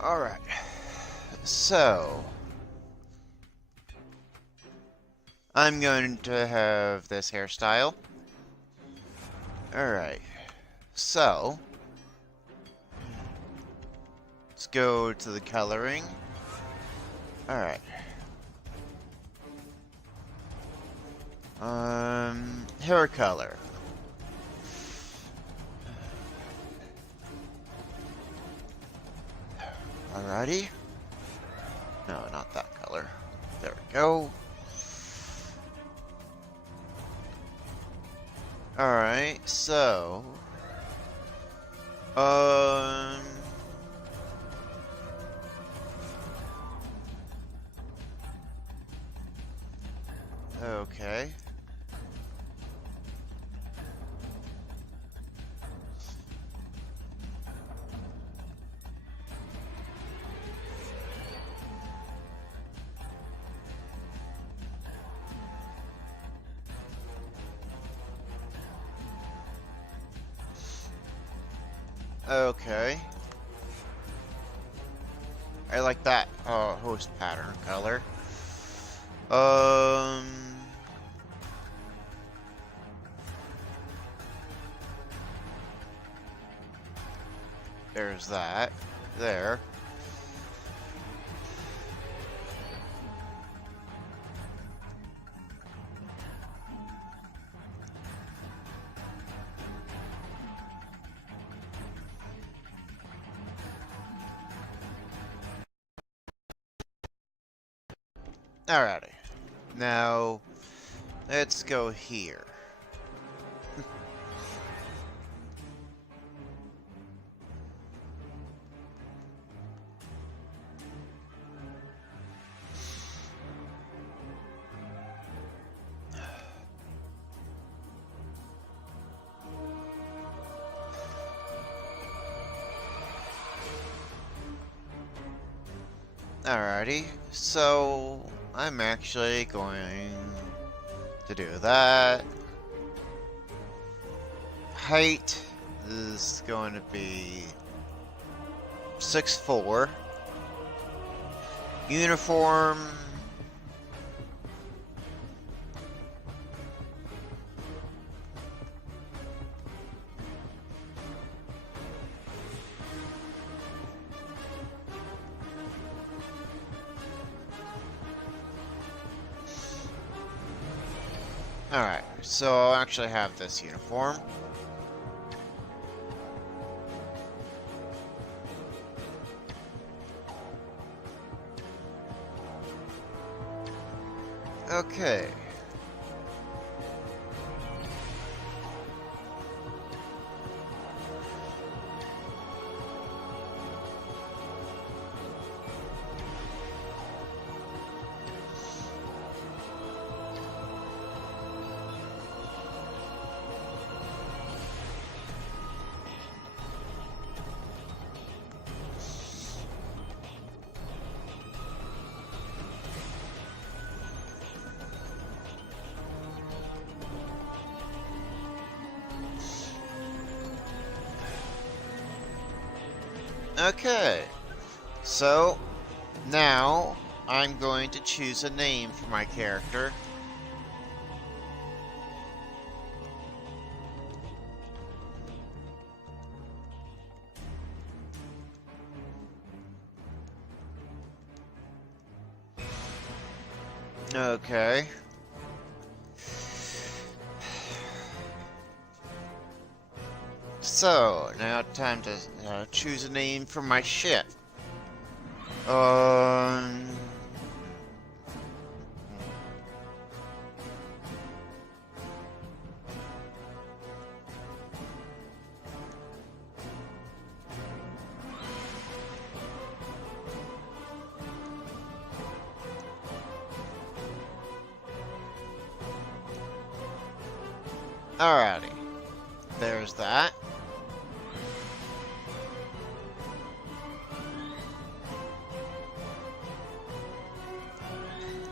Alright, so I'm going to have this hairstyle. Alright, so let's go to the coloring. Alright. Hair color. Alrighty. No, not that color. There we go. Alright, so okay. Okay. I like that host pattern color. Um There's that. There. Alrighty. Now, let's go here. Alrighty, so I'm actually going to do that. Height is going to be 6'4". Uniform. Alright, so I'll actually have this uniform. Okay. Okay. So, now I'm going to choose a name for my character. Okay. So, now time to choose a name for my ship. Um... Alrighty. There's that.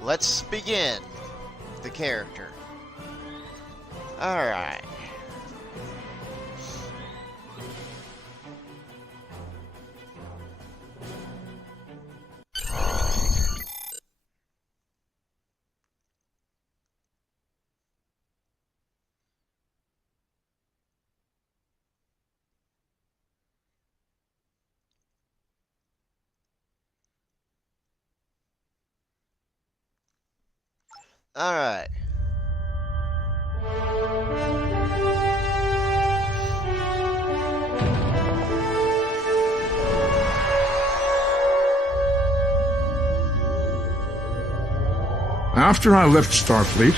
Let's begin the character. Alright. Alright. After I left Starfleet,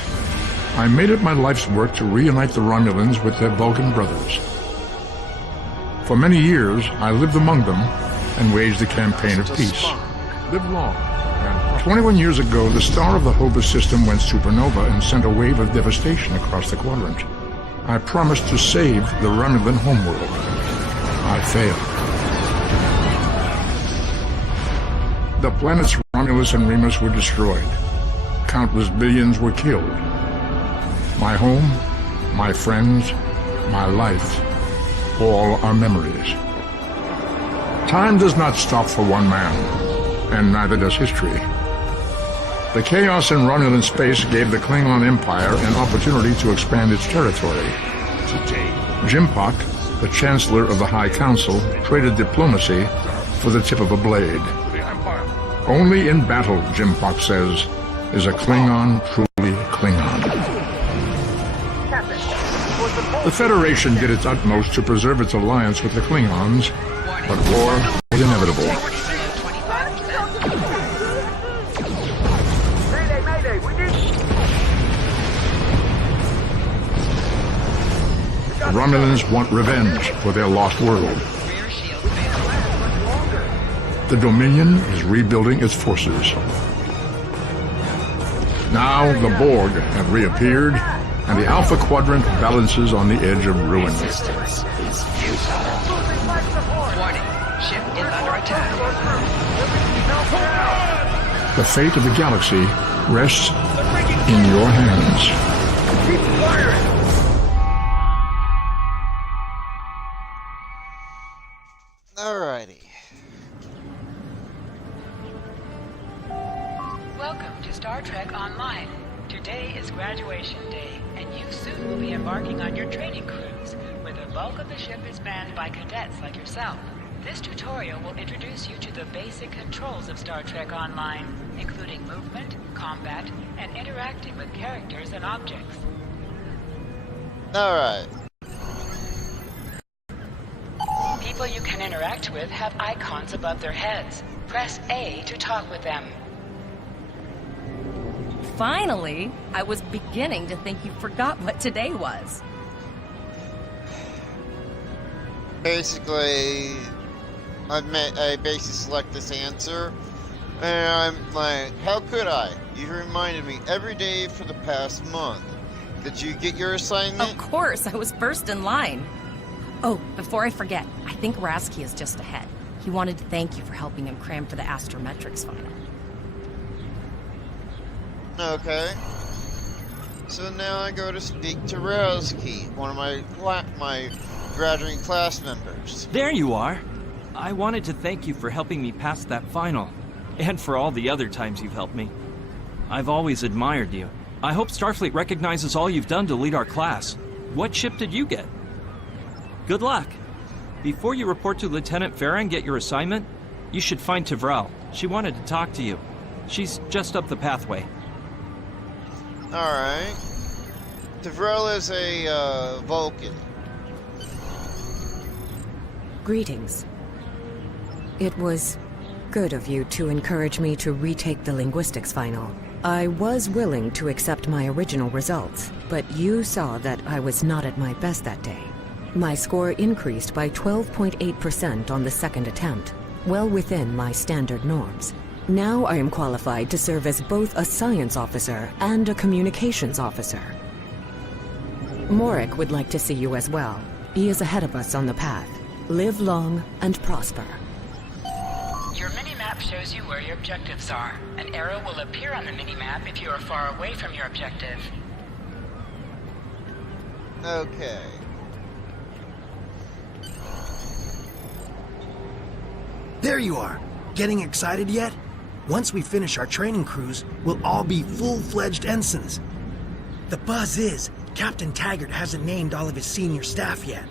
I made it my life's work to reunite the Romulans with their Vulcan brothers. For many years, I lived among them and waged a campaign of peace. Live long. And 21 years ago, the star of the Hova system went supernova and sent a wave of devastation across the quadrant. I promised to save the Romulan homeworld. I failed. The planets Romulus and Remus were destroyed. Countless billions were killed. My home, my friends, my life, all are memories. Time does not stop for one man, and neither does history. The chaos in Romulan space gave the Klingon Empire an opportunity to expand its territory. Today, Jimpak, the Chancellor of the High Council, traded diplomacy for the tip of a blade. Only in battle, Jimpak says, is a Klingon truly Klingon. The Federation did its utmost to preserve its alliance with the Klingons, but war was inevitable. The Romulans want revenge for their lost world. The Dominion is rebuilding its forces. Now the Borg have reappeared, and the Alpha Quadrant balances on the edge of ruin. Resistance is futile. Warning, ship is under attack. The fate of the galaxy rests in your hands. Keep firing! Alrighty. Welcome to Star Trek Online. Today is graduation day, and you soon will be embarking on your training cruise, where the bulk of the ship is manned by cadets like yourself. This tutorial will introduce you to the basic controls of Star Trek Online, including movement, combat, and interacting with characters and objects. Alright. People you can interact with have icons above their heads. Press A to talk with them. Finally! I was beginning to think you forgot what today was. Basically, I basically select this answer, and I'm like, how could I? You reminded me every day for the past month. Did you get your assignment? Of course, I was first in line. Oh, before I forget, I think Rasky is just ahead. He wanted to thank you for helping him cram for the astrometrics final. Okay. So now I go to speak to Rasky, one of my graduating class members. There you are. I wanted to thank you for helping me pass that final, and for all the other times you've helped me. I've always admired you. I hope Starfleet recognizes all you've done to lead our class. What ship did you get? Good luck. Before you report to Lieutenant Farah and get your assignment, you should find Tavrel. She wanted to talk to you. She's just up the pathway. Alright. Tavrel is a Vulcan. Greetings. It was good of you to encourage me to retake the linguistics final. I was willing to accept my original results, but you saw that I was not at my best that day. My score increased by 12.8% on the second attempt, well within my standard norms. Now I am qualified to serve as both a science officer and a communications officer. Morik would like to see you as well. He is ahead of us on the path. Live long and prosper. Your mini-map shows you where your objectives are. An arrow will appear on the mini-map if you are far away from your objective. Okay. There you are. Getting excited yet? Once we finish our training cruise, we'll all be full-fledged ensigns. The buzz is, Captain Taggart hasn't named all of his senior staff yet.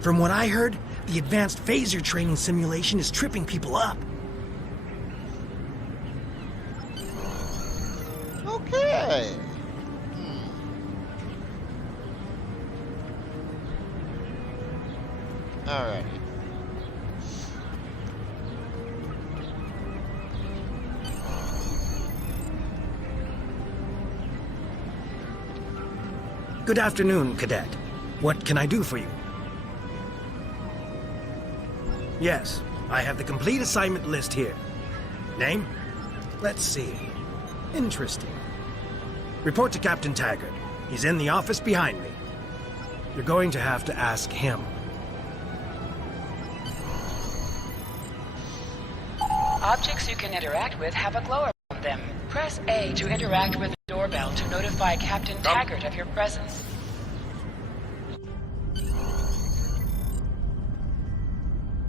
From what I heard, the advanced phaser training simulation is tripping people up. Okay. Alrighty. Good afternoon, Cadet. What can I do for you? Yes, I have the complete assignment list here. Name? Let's see. Interesting. Report to Captain Taggart. He's in the office behind me. You're going to have to ask him. Objects you can interact with have a glow around them. Press A to interact with the doorbell to notify Captain Taggart of your presence.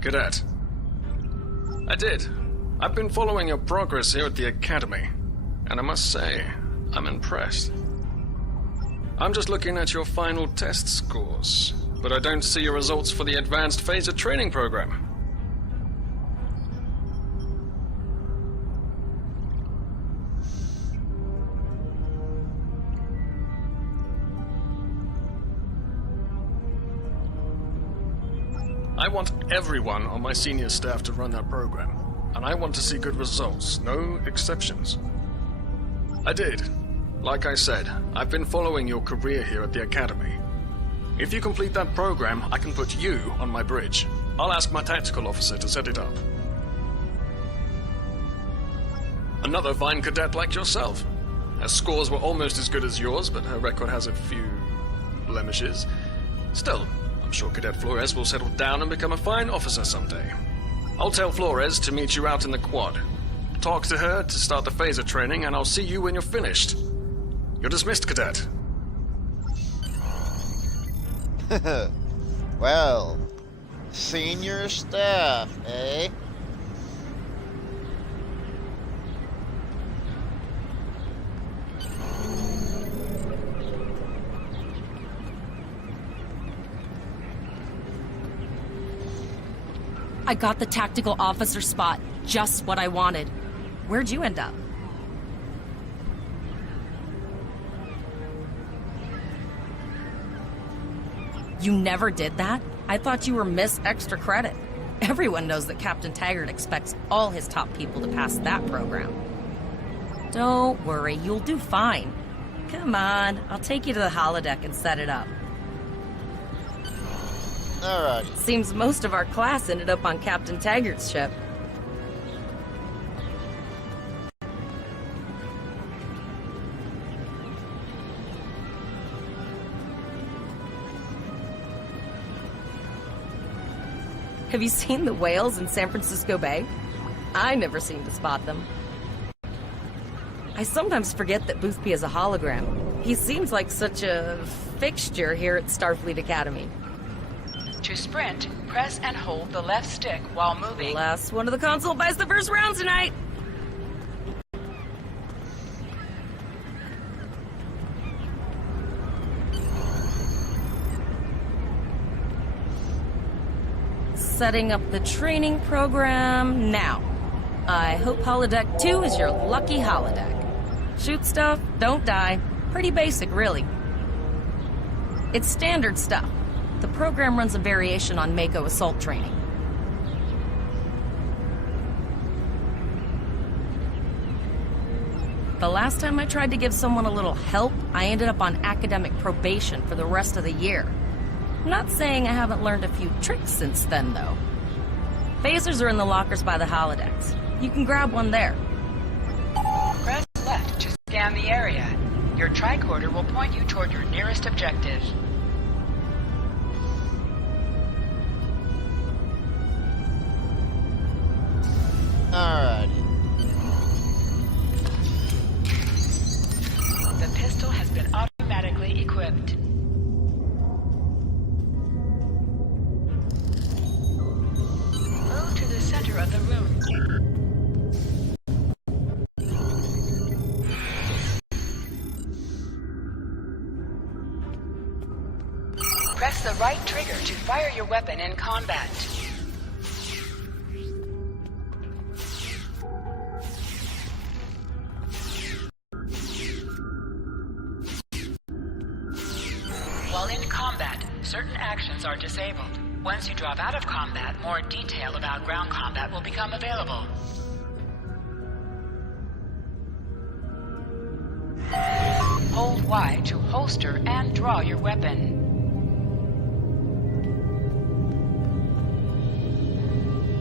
Cadet. I did. I've been following your progress here at the Academy, and I must say, I'm impressed. I'm just looking at your final test scores, but I don't see your results for the Advanced Phaser Training Program. I want everyone on my senior staff to run that program, and I want to see good results, no exceptions. I did. Like I said, I've been following your career here at the Academy. If you complete that program, I can put you on my bridge. I'll ask my tactical officer to set it up. Another fine cadet like yourself. Her scores were almost as good as yours, but her record has a few blemishes. Still, I'm sure Cadet Flores will settle down and become a fine officer someday. I'll tell Flores to meet you out in the quad. Talk to her to start the phaser training, and I'll see you when you're finished. You're dismissed, Cadet. Well, senior staff, eh? I got the tactical officer spot. Just what I wanted. Where'd you end up? You never did that? I thought you were Miss Extra Credit. Everyone knows that Captain Taggart expects all his top people to pass that program. Don't worry, you'll do fine. Come on, I'll take you to the holodeck and set it up. Alrighty. Seems most of our class ended up on Captain Taggart's ship. Have you seen the whales in San Francisco Bay? I never seem to spot them. I sometimes forget that Boothby is a hologram. He seems like such a fixture here at Starfleet Academy. To sprint, press and hold the left stick while moving. Last one of the console buys the first round tonight! Setting up the training program now. I hope Holodeck 2 is your lucky holodeck. Shoot stuff, don't die. Pretty basic, really. It's standard stuff. The program runs a variation on Mako assault training. The last time I tried to give someone a little help, I ended up on academic probation for the rest of the year. I'm not saying I haven't learned a few tricks since then, though. Phasers are in the lockers by the holodecks. You can grab one there. Press left to scan the area. Your tricorder will point you toward your nearest objective. Alrighty. The pistol has been automatically equipped. Move to the center of the room. Press the right trigger to fire your weapon in combat. While in combat, certain actions are disabled. Once you drop out of combat, more detail about ground combat will become available. Hold Y to holster and draw your weapon.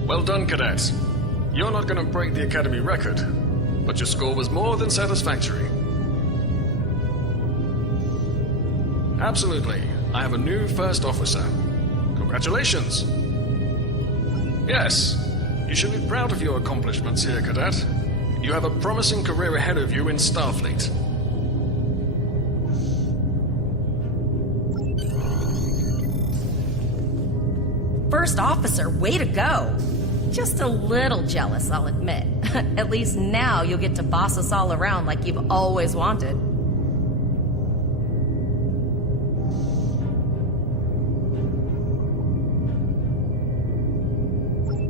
Well done, cadets. You're not going to break the Academy record, but your score was more than satisfactory. Absolutely. I have a new first officer. Congratulations. Yes, you should be proud of your accomplishments here, cadet. You have a promising career ahead of you in Starfleet. First officer, way to go! Just a little jealous, I'll admit. At least now you'll get to boss us all around like you've always wanted.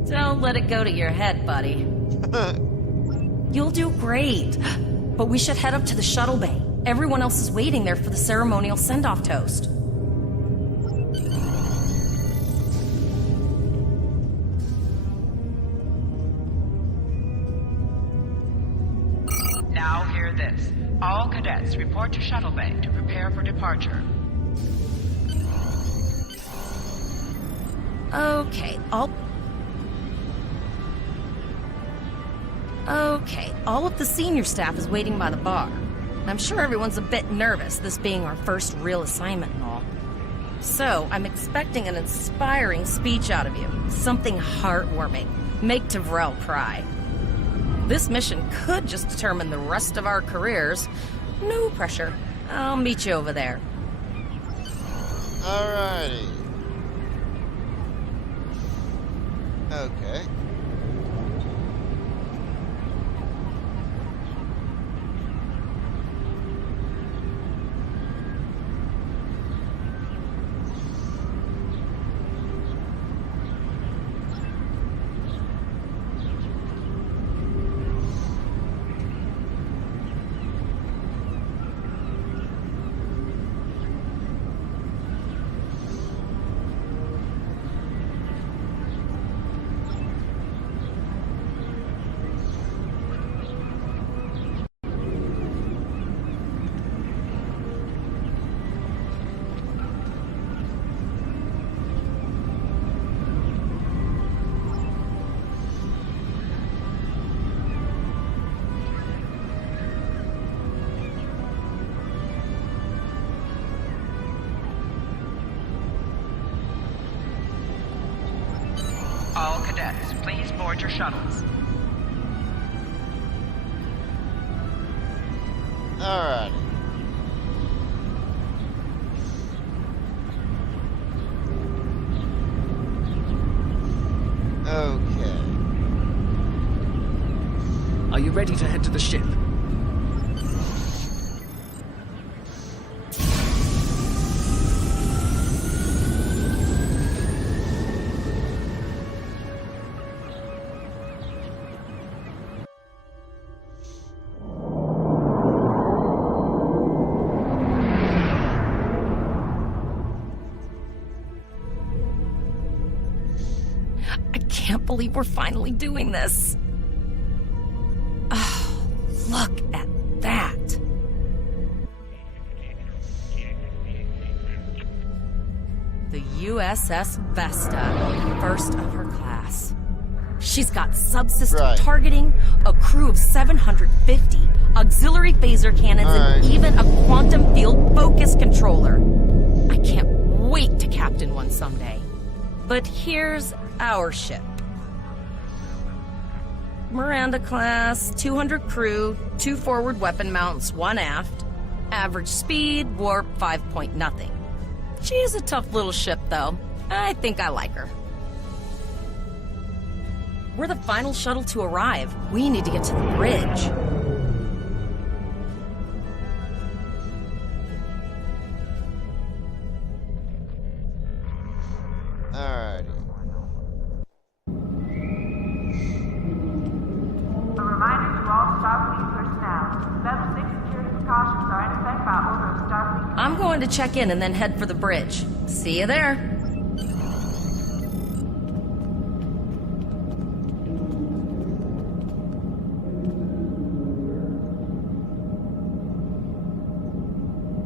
Don't let it go to your head, buddy. You'll do great. But we should head up to the shuttle bay. Everyone else is waiting there for the ceremonial send-off toast. Now hear this. All cadets report to shuttle bay to prepare for departure. Okay, all of the senior staff is waiting by the bar. I'm sure everyone's a bit nervous, this being our first real assignment and all. So, I'm expecting an inspiring speech out of you. Something heartwarming. Make Tavrel cry. This mission could just determine the rest of our careers. No pressure. I'll meet you over there. Alrighty. Okay. All cadets, please board your shuttles. Alrighty. Okay. Are you ready to head to the ship? I can't believe we're finally doing this. Oh, look at that. The USS Vesta, first of her class. She's got subsystem targeting, a crew of 750, auxiliary phaser cannons, and even a quantum field focus controller. I can't wait to captain one someday. But here's our ship. Miranda class, 200 crew, 2 forward weapon mounts, 1 aft. Average speed, warp 5.0. She's a tough little ship, though. I think I like her. We're the final shuttle to arrive. We need to get to the bridge. Alrighty. A reminder to all Starfleet personnel. Level 6 security precautions are in effect by order of Starfleet. I'm going to check in and then head for the bridge. See you there.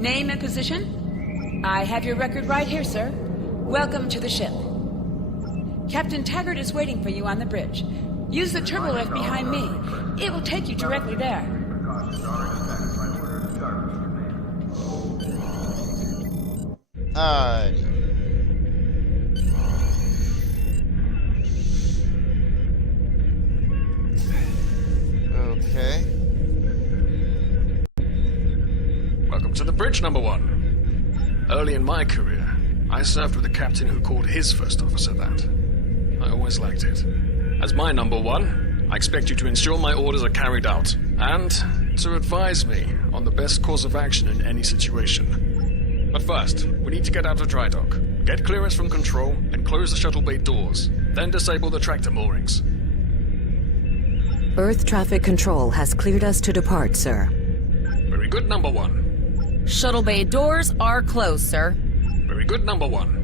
Name and position? I have your record right here, sir. Welcome to the ship. Captain Taggart is waiting for you on the bridge. Use the turbo lift behind me. It will take you directly there. Alrighty. Okay. Welcome to the bridge, number one. Early in my career, I served with a captain who called his first officer that. I always liked it. As my number one, I expect you to ensure my orders are carried out, and to advise me on the best course of action in any situation. But first, we need to get out of dry dock, get clearance from control, and close the shuttle bay doors. Then disable the tractor moorings. Earth traffic control has cleared us to depart, sir. Very good, number one. Shuttle bay doors are closed, sir. Very good, number one.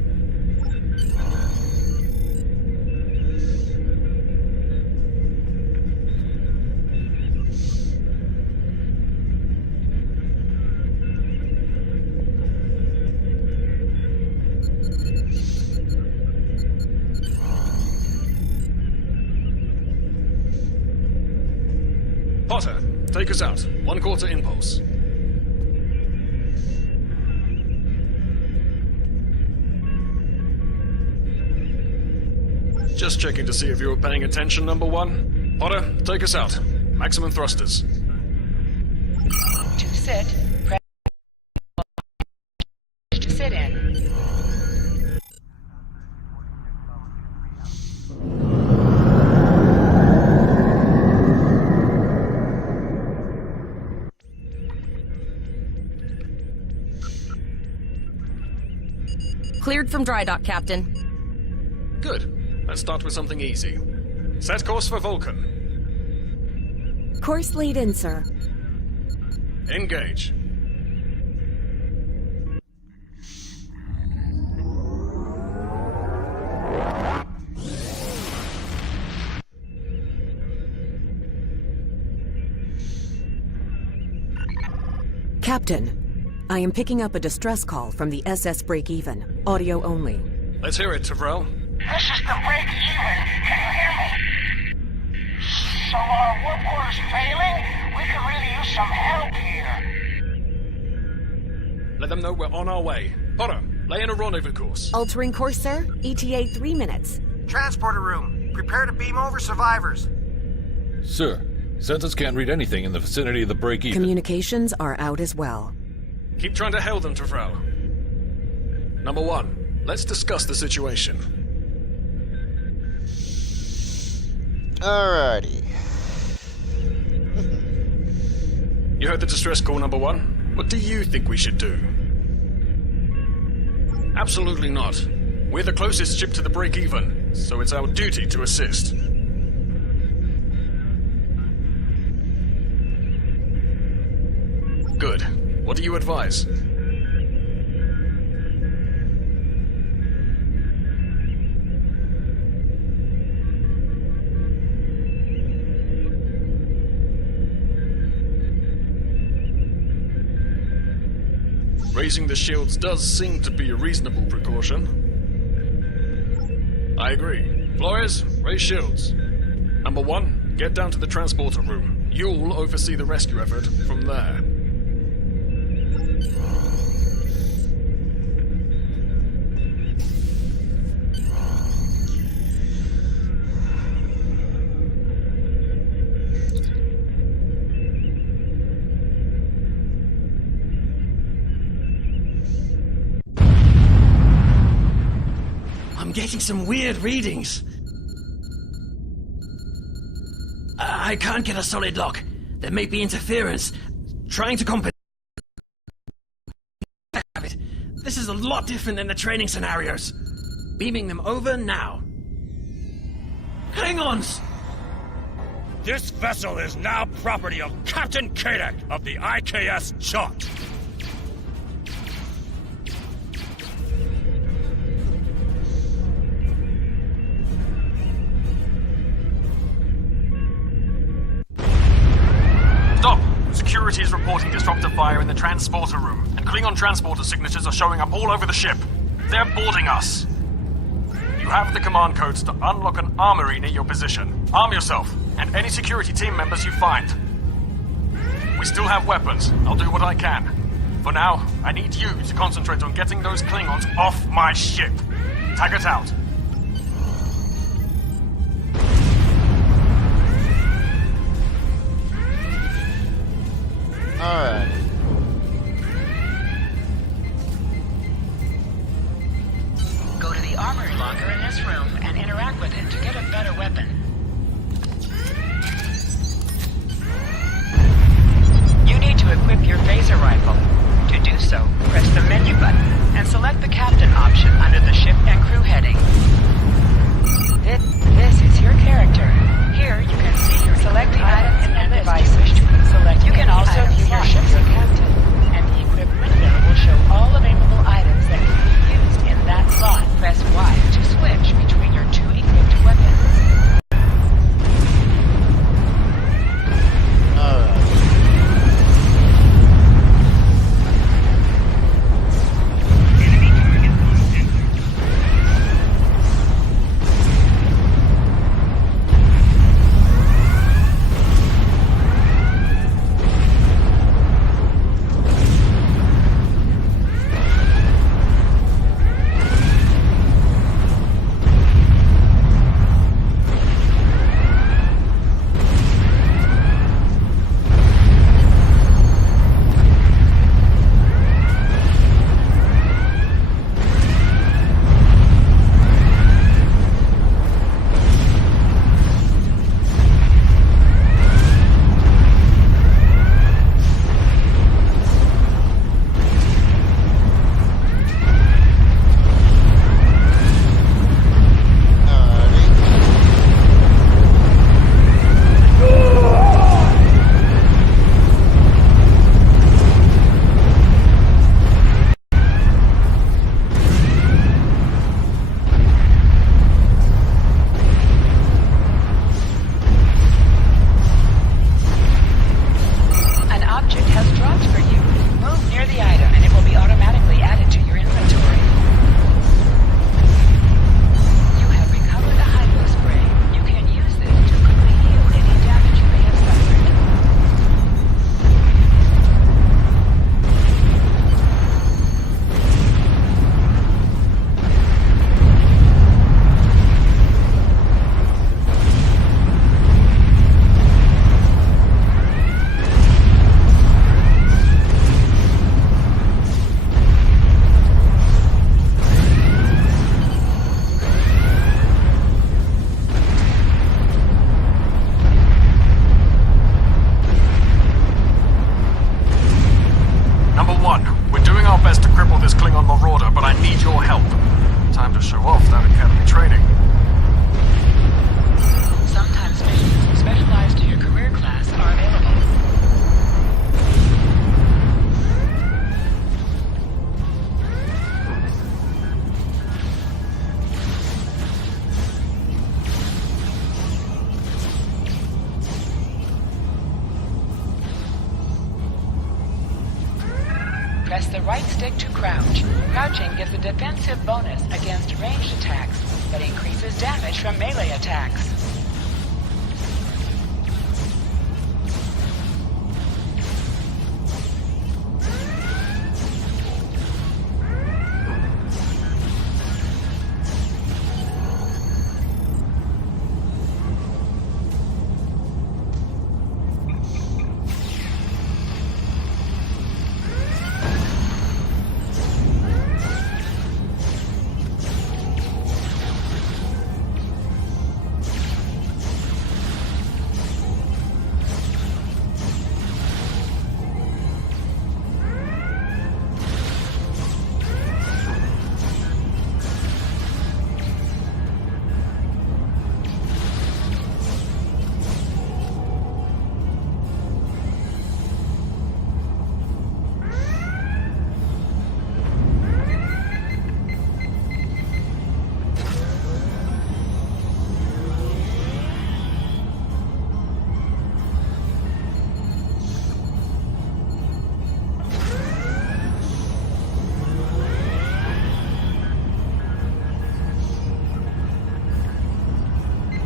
Potter, take us out. 1/4 impulse. Just checking to see if you were paying attention, number one. Potter, take us out. Maximum thrusters. To sit, press to sit in. Cleared from dry dock, Captain. Good. Let's start with something easy. Set course for Vulcan. Course lead in, sir. Engage. Captain, I am picking up a distress call from the SS Break-Even. Audio only. Let's hear it, Tyrell. This is the break-even. Can you hear me? So our warp core is failing? We could really use some help here. Let them know we're on our way. Potter, lay in a rendezvous course. Altering course, sir. ETA 3 minutes. Transporter room. Prepare to beam over survivors. Sir, sensors can't read anything in the vicinity of the break-even. Communications are out as well. Keep trying to hail them, Tyrell. Number one, let's discuss the situation. Alrighty. You heard the distress call, number one. What do you think we should do? Absolutely not. We're the closest ship to the break-even, so it's our duty to assist. Good. What do you advise? Raising the shields does seem to be a reasonable precaution. I agree. Flores, raise shields. Number one, get down to the transporter room. You'll oversee the rescue effort from there. I'm getting some weird readings. I can't get a solid lock. There may be interference. Trying to compensate. This is a lot different than the training scenarios. Beaming them over now. Klingons! This vessel is now property of Captain Kadek of the IKS Chot. Stop! Security security is reporting disruptive fire in the transporter room, and Klingon transporter signatures are showing up all over the ship. They're boarding us. You have the command codes to unlock an armory near your position. Arm yourself, and any security team members you find. We still have weapons. I'll do what I can. For now, I need you to concentrate on getting those Klingons off my ship. Taggart out. Alright. Go to the armory locker in this room and interact with it to get a better weapon. You need to equip your phaser rifle. To do so, press the menu button and select the captain option under the ship and crew heading. This is your character. Here you can see your selected items and devices. You can also view your ship's captain, and the equipped window will show all available items that can be used in that slot. Press Y to switch between your two equipped weapons. Press the right stick to crouch. Crouching gives a defensive bonus against ranged attacks, but increases damage from melee attacks.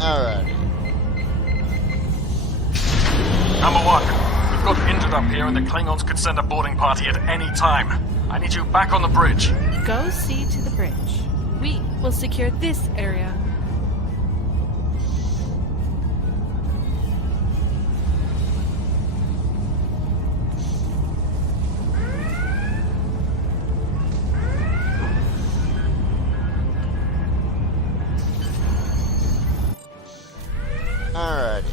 Alrighty. Number 1, we've got injured up here and the Klingons could send a boarding party at any time. I need you back on the bridge. Go see to the bridge. We will secure this area. Alrighty.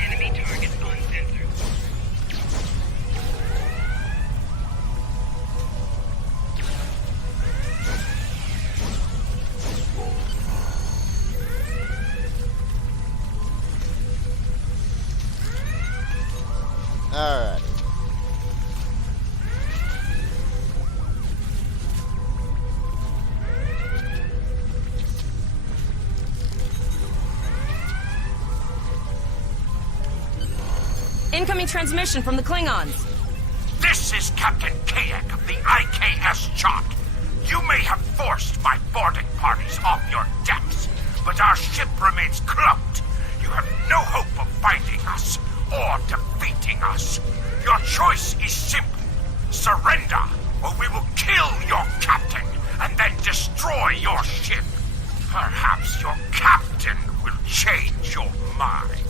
Enemy targets on sensor. Alrighty. Incoming transmission from the Klingons. This is Captain Kayak of the IKS Chart. You may have forced my boarding parties off your decks, but our ship remains cloaked. You have no hope of finding us or defeating us. Your choice is simple. Surrender, or we will kill your captain and then destroy your ship. Perhaps your captain will change your mind.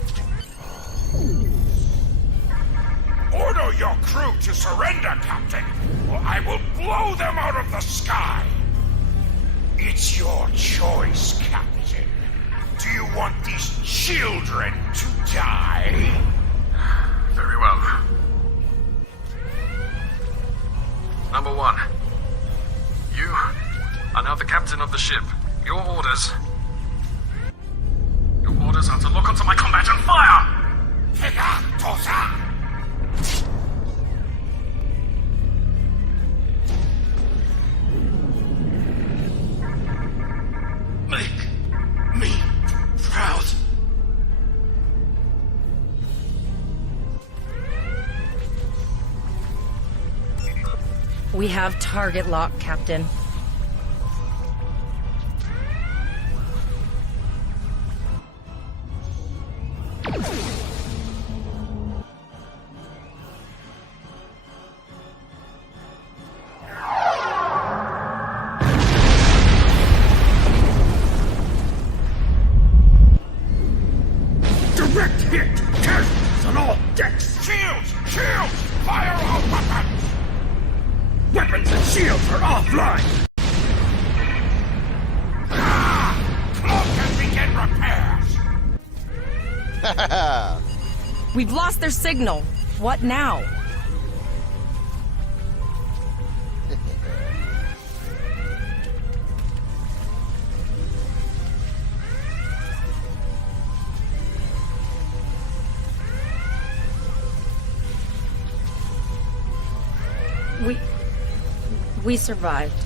Order your crew to surrender, Captain, or I will blow them out of the sky. It's your choice, Captain. Do you want these children to die? Very well. Number 1, you are now the captain of the ship. Your orders are to lock onto my combat and fire! Make me proud. We have target lock, Captain. Direct hit! Casualties on all decks! Shields! Shields! Fire all weapons! Weapons and shields are offline! Cloak and begin repairs! We've lost their signal. What now? We survived,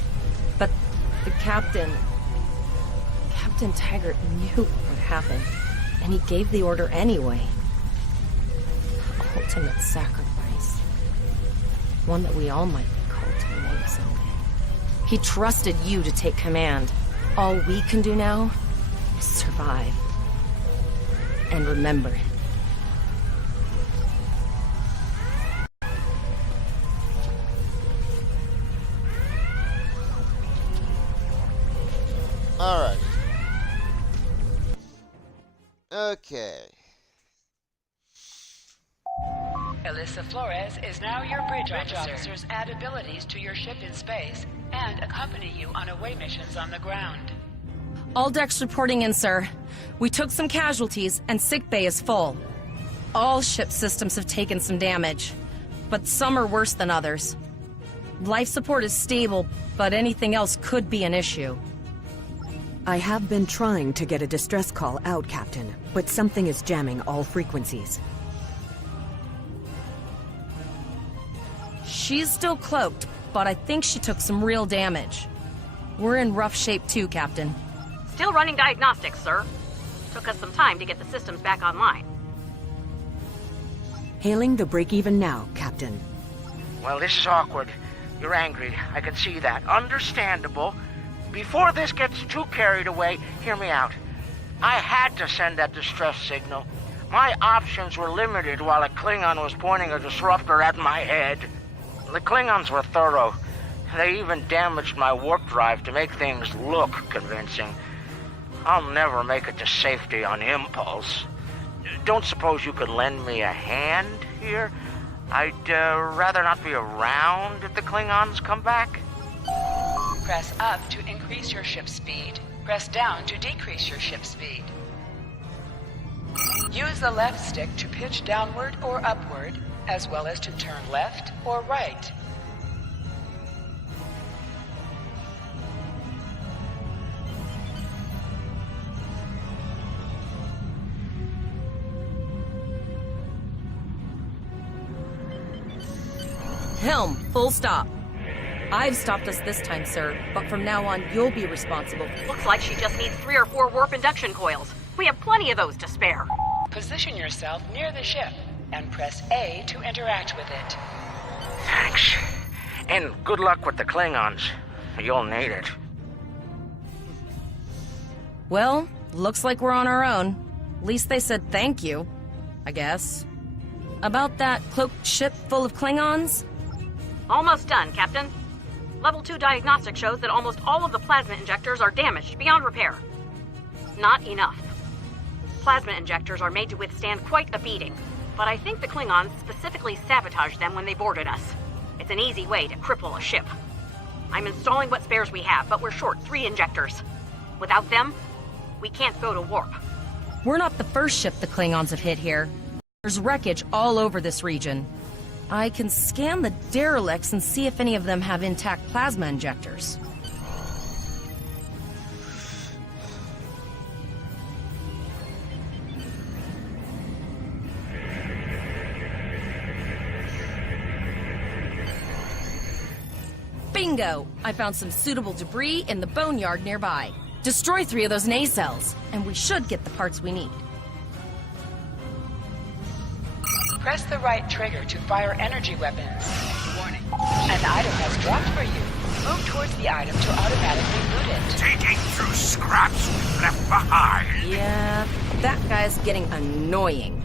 but the Captain Taggart knew what would happen, and he gave the order anyway. Ultimate sacrifice. One that we all might be called to make someday. He trusted you to take command. All we can do now is survive. And remember it. Alright. Okay. Alyssa Flores is now your bridge officers. Add abilities to your ship in space and accompany you on away missions on the ground. All decks reporting in, sir. We took some casualties, and sickbay is full. All ship systems have taken some damage, but some are worse than others. Life support is stable, but anything else could be an issue. I have been trying to get a distress call out, Captain, but something is jamming all frequencies. She's still cloaked, but I think she took some real damage. We're in rough shape too, Captain. Still running diagnostics, sir. Took us some time to get the systems back online. Hailing the break-even now, Captain. Well, this is awkward. You're angry. I can see that. Understandable. Before this gets too carried away, hear me out. I had to send that distress signal. My options were limited while a Klingon was pointing a disruptor at my head. The Klingons were thorough. They even damaged my warp drive to make things look convincing. I'll never make it to safety on impulse. Don't suppose you could lend me a hand here? I'd rather not be around if the Klingons come back. Press up to increase your ship speed. Press down to decrease your ship speed. Use the left stick to pitch downward or upward, as well as to turn left or right. Helm, full stop. I've stopped us this time, sir, but from now on, you'll be responsible. Looks like she just needs 3 or 4 warp induction coils. We have plenty of those to spare. Position yourself near the ship and press A to interact with it. Thanks. And good luck with the Klingons. You'll need it. Well, looks like we're on our own. At least they said thank you, I guess. About that cloaked ship full of Klingons? Almost done, Captain. Level 2 diagnostic shows that almost all of the plasma injectors are damaged beyond repair. Not enough. Plasma injectors are made to withstand quite a beating, but I think the Klingons specifically sabotaged them when they boarded us. It's an easy way to cripple a ship. I'm installing what spares we have, but we're short 3 injectors. Without them, we can't go to warp. We're not the first ship the Klingons have hit here. There's wreckage all over this region. I can scan the derelicts and see if any of them have intact plasma injectors. Bingo! I found some suitable debris in the boneyard nearby. Destroy 3 of those nacelles, and we should get the parts we need. Press the right trigger to fire energy weapons. Warning. An item has dropped for you. Move towards the item to automatically loot it. Digging through scraps we've left behind. Yeah, that guy's getting annoying.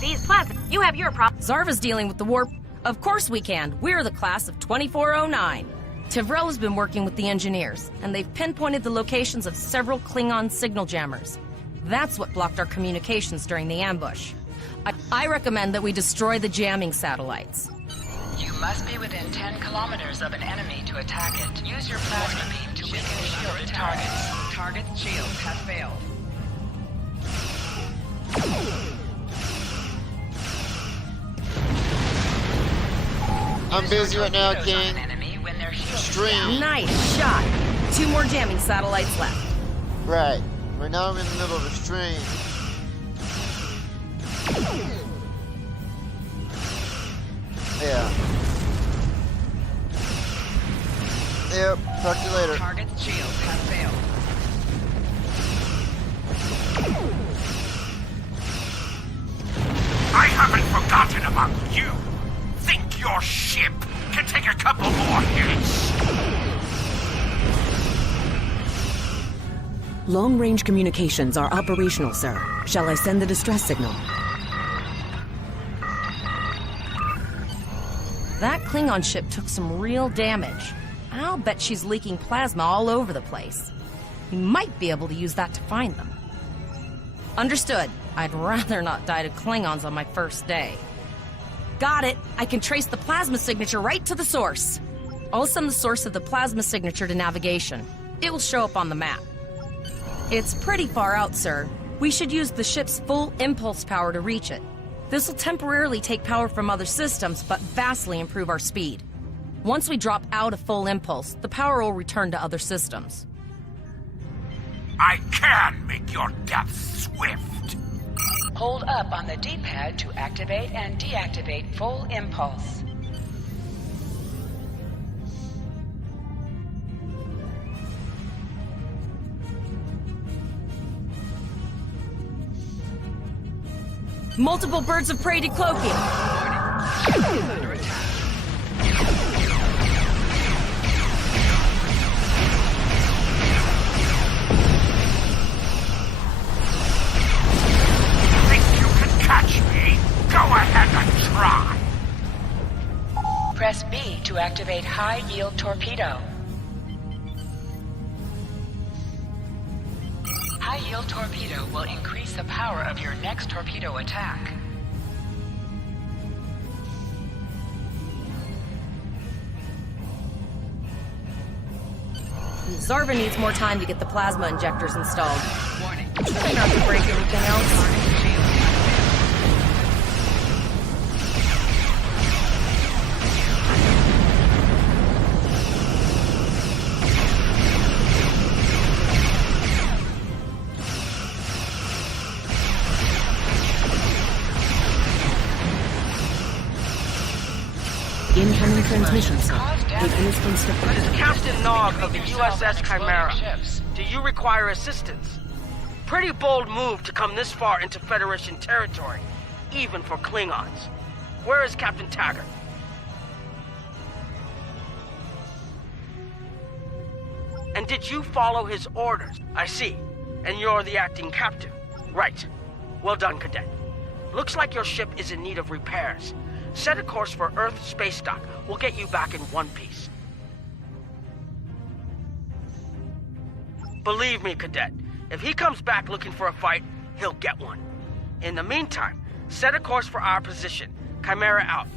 These plasma, you have your Zarva's dealing with the warp. Of course we can. We're the class of 2409. Tivrel has been working with the engineers, and they've pinpointed the locations of several Klingon signal jammers. That's what blocked our communications during the ambush. I recommend that we destroy the jamming satellites. You must be within 10 kilometers of an enemy to attack it. Use your plasma beam to weaken shielded targets. Target's shields have failed. I'm busy right now, King. Stream. Nice shot. 2 more jamming satellites left. Right. Right now I'm in the middle of a stream. Yeah. Yep. Talk to you later. Target's shields have failed. I haven't forgotten about you. Think your ship can take a couple more hits? Long-range communications are operational, sir. Shall I send the distress signal? That Klingon ship took some real damage. I'll bet she's leaking plasma all over the place. We might be able to use that to find them. Understood. I'd rather not die to Klingons on my first day. Got it. I can trace the plasma signature right to the source. I'll send the source of the plasma signature to navigation. It will show up on the map. It's pretty far out, sir. We should use the ship's full impulse power to reach it. This will temporarily take power from other systems, but vastly improve our speed. Once we drop out of full impulse, the power will return to other systems. I can make your death swift. Hold up on the D-pad to activate and deactivate full impulse. Multiple birds of prey decloaking. Under attack. Catch me? Go ahead and try! Press B to activate high-yield torpedo. High-yield torpedo will increase the power of your next torpedo attack. Zarva needs more time to get the plasma injectors installed. Warning. Try not to break anything else. Incoming transmission, sir. It is from This is Captain Nog of the USS Chimera. Do you require assistance? Pretty bold move to come this far into Federation territory, even for Klingons. Where is Captain Taggart? And did you follow his orders? I see. And you're the acting captain. Right. Well done, Cadet. Looks like your ship is in need of repairs. Set a course for Earth space dock. We'll get you back in one piece. Believe me, Cadet, if he comes back looking for a fight, he'll get one. In the meantime, set a course for our position. Chimera out.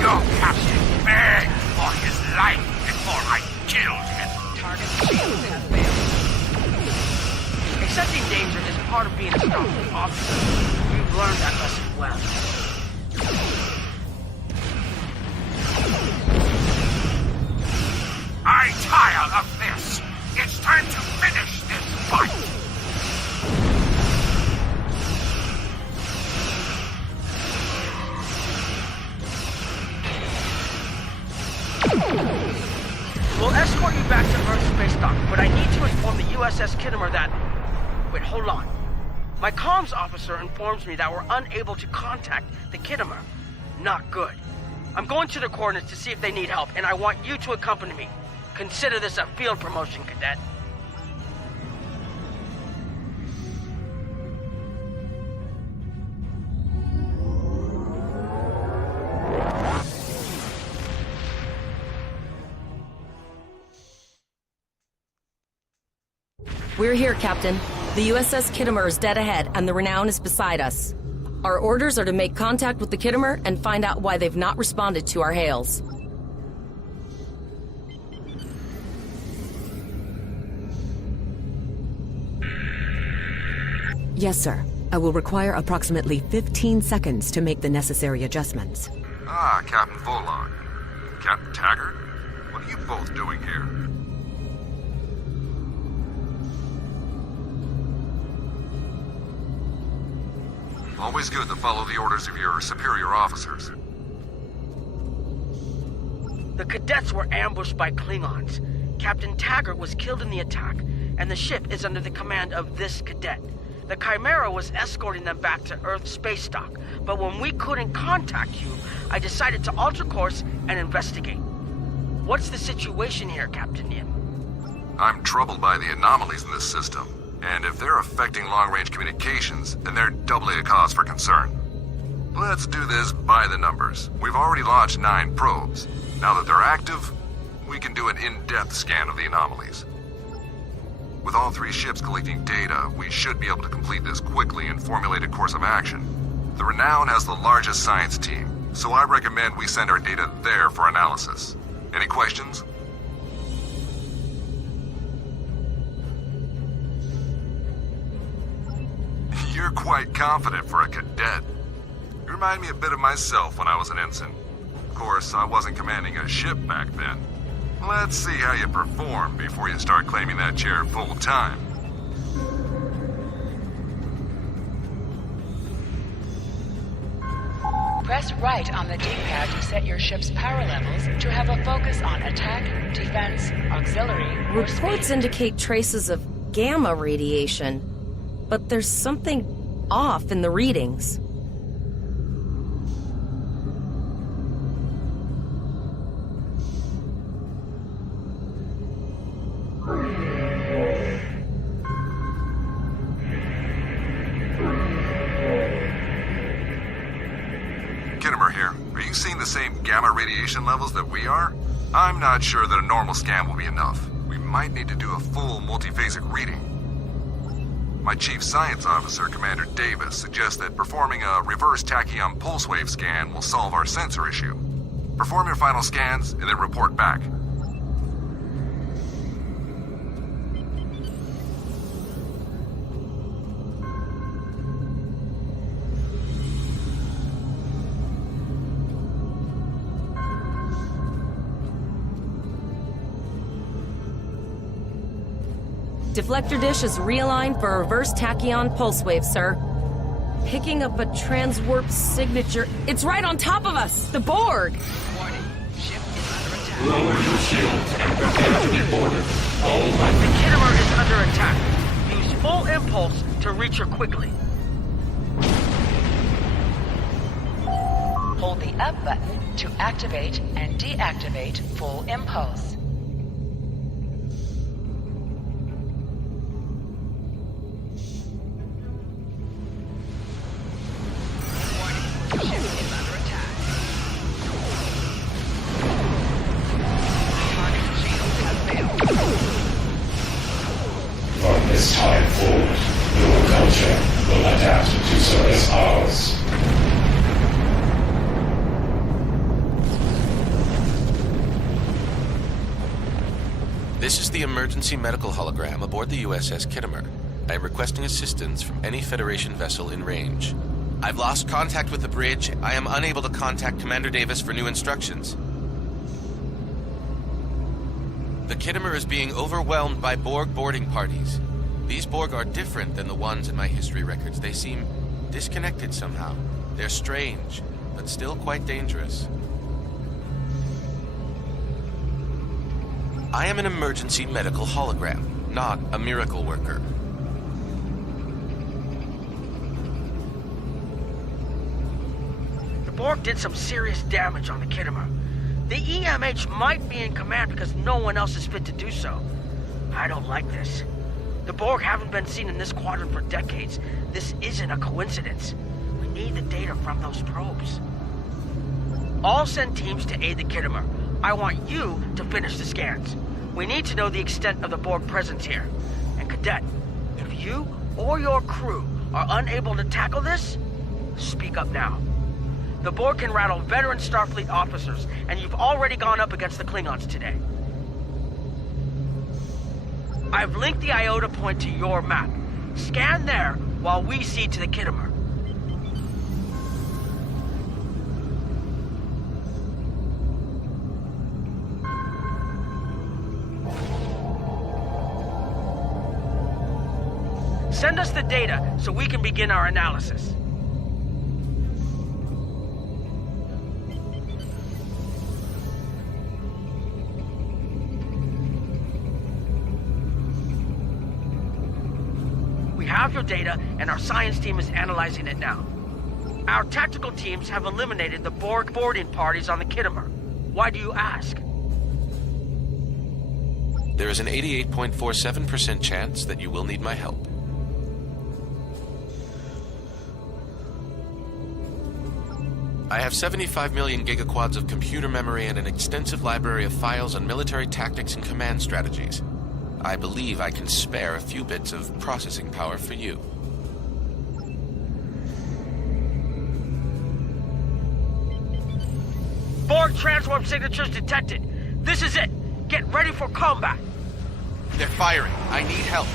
Your captain begged for his life before I killed him. Target shields have failed. Accepting danger is part of being a starfleet officer. You've learned that lesson well. I tire of this. It's time to finish this fight. We'll escort you back to Earth space dock, but I need to inform the USS Kittimer that... Wait, hold on. My comms officer informs me that we're unable to contact the Kittimer. Not good. I'm going to the coordinates to see if they need help, and I want you to accompany me. Consider this a field promotion, Cadet. We're here, Captain. The USS Kittimer is dead ahead, and the Renown is beside us. Our orders are to make contact with the Kittimer and find out why they've not responded to our hails. Yes, sir. I will require approximately 15 seconds to make the necessary adjustments. Ah, Captain Volog. Captain Taggart? What are you both doing here? Always good to follow the orders of your superior officers. The cadets were ambushed by Klingons. Captain Taggart was killed in the attack, and the ship is under the command of this cadet. The Chimera was escorting them back to Earth space dock, but when we couldn't contact you, I decided to alter course and investigate. What's the situation here, Captain Nim? I'm troubled by the anomalies in this system, and if they're affecting long-range communications, then they're doubly a cause for concern. Let's do this by the numbers. We've already launched 9 probes. Now that they're active, we can do an in-depth scan of the anomalies. With all 3 ships collecting data, we should be able to complete this quickly and formulate a course of action. The Renown has the largest science team, so I recommend we send our data there for analysis. Any questions? You're quite confident for a cadet. You remind me a bit of myself when I was an ensign. Of course, I wasn't commanding a ship back then. Let's see how you perform before you start claiming that chair full time. Press right on the D-pad to set your ship's power levels to have a focus on attack, defense, auxiliary, or Reports speed. indicate traces of gamma radiation, but there's something off in the readings. Kittimer here. Are you seeing the same gamma radiation levels that we are? I'm not sure that a normal scan will be enough. We might need to do a full multiphasic reading. My Chief Science Officer, Commander Davis, suggests that performing a reverse tachyon pulse wave scan will solve our sensor issue. Perform your final scans and then report back. Deflector dish is realigned for a reverse tachyon pulse wave, sir. Picking up a transwarp signature. It's right on top of us! The Borg! Warning. Ship is under attack. Lower your shields and prepare to be boarded. All The Kittimer is under attack. Use full impulse to reach her quickly. Hold the up button to activate and deactivate full impulse. Ship is under attack. Target shield has failed. From this time forward, your culture will adapt to service ours. This is the emergency medical hologram aboard the USS Kittimer. I am requesting assistance from any Federation vessel in range. I've lost contact with the bridge. I am unable to contact Commander Davis for new instructions. The Kittimer is being overwhelmed by Borg boarding parties. These Borg are different than the ones in my history records. They seem disconnected somehow. They're strange, but still quite dangerous. I am an emergency medical hologram, not a miracle worker. The Borg did some serious damage on the Kittimer. The EMH might be in command because no one else is fit to do so. I don't like this. The Borg haven't been seen in this quadrant for decades. This isn't a coincidence. We need the data from those probes. I'll send teams to aid the Kittimer. I want you to finish the scans. We need to know the extent of the Borg presence here. And Cadet, if you or your crew are unable to tackle this, speak up now. The Borg can rattle veteran Starfleet officers, and you've already gone up against the Klingons today. I've linked the Iota point to your map. Scan there while we see to the Kittimer. Send us the data so we can begin our analysis. have your data, and our science team is analyzing it now. Our tactical teams have eliminated the Borg boarding parties on the Kittimer. Why do you ask? There is an 88.47% chance that you will need my help. I have 75 million gigaquads of computer memory and an extensive library of files on military tactics and command strategies. I believe I can spare a few bits of processing power for you. Borg transwarp signatures detected. This is it. Get ready for combat. They're firing. I need help.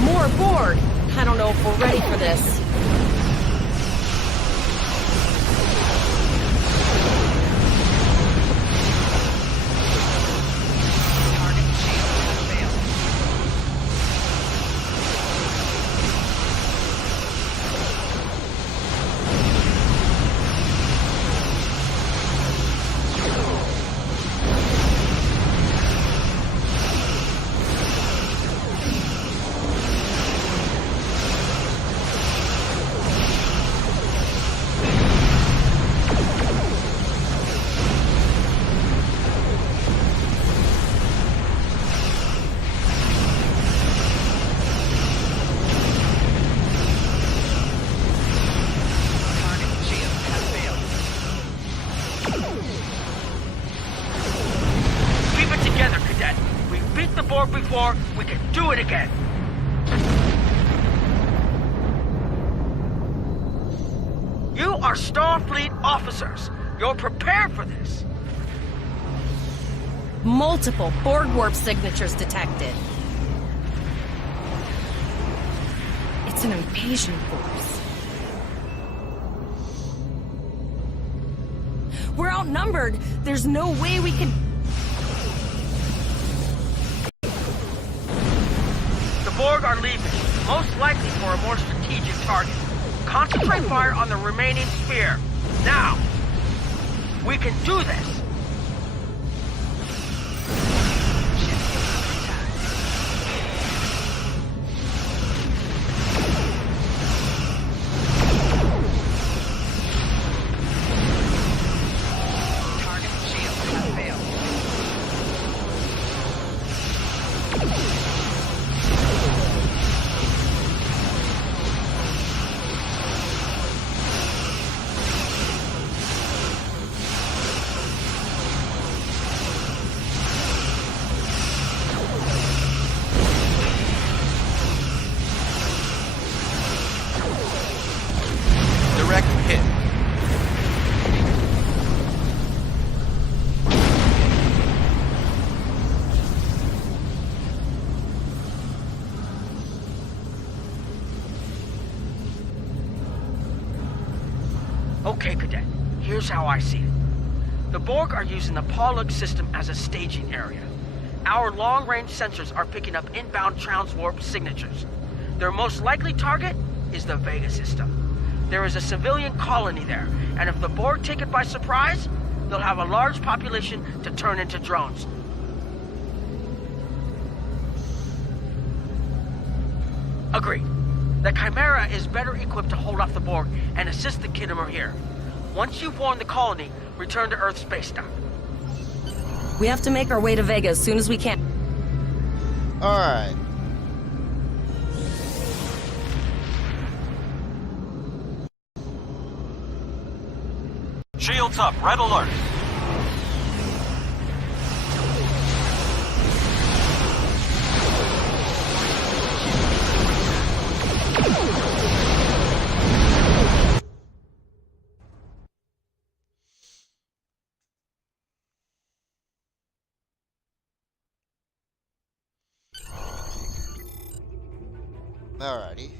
More Borg! I don't know if we're ready for this. Keep it together, Cadet. We beat the Borg before, we can do it again. You are Starfleet officers. You're prepared for this. Multiple Borg warp signatures detected. It's an invasion force. We're outnumbered. There's no way we can... The Borg are leaving, most likely for a more strategic target. Concentrate fire on the remaining sphere. Now! We can do this! Direct hit. Okay, Cadet. Here's how I see it. The Borg are using the Pollux system as a staging area. Our long-range sensors are picking up inbound transwarp signatures. Their most likely target is the Vega system. There is a civilian colony there, and if the Borg take it by surprise, they'll have a large population to turn into drones. Agreed. The Chimera is better equipped to hold off the Borg and assist the Kittimer here. Once you've warned the colony, return to Earth spacedock. We have to make our way to Vega as soon as we can. Alright. Shields up, red alert. Alrighty.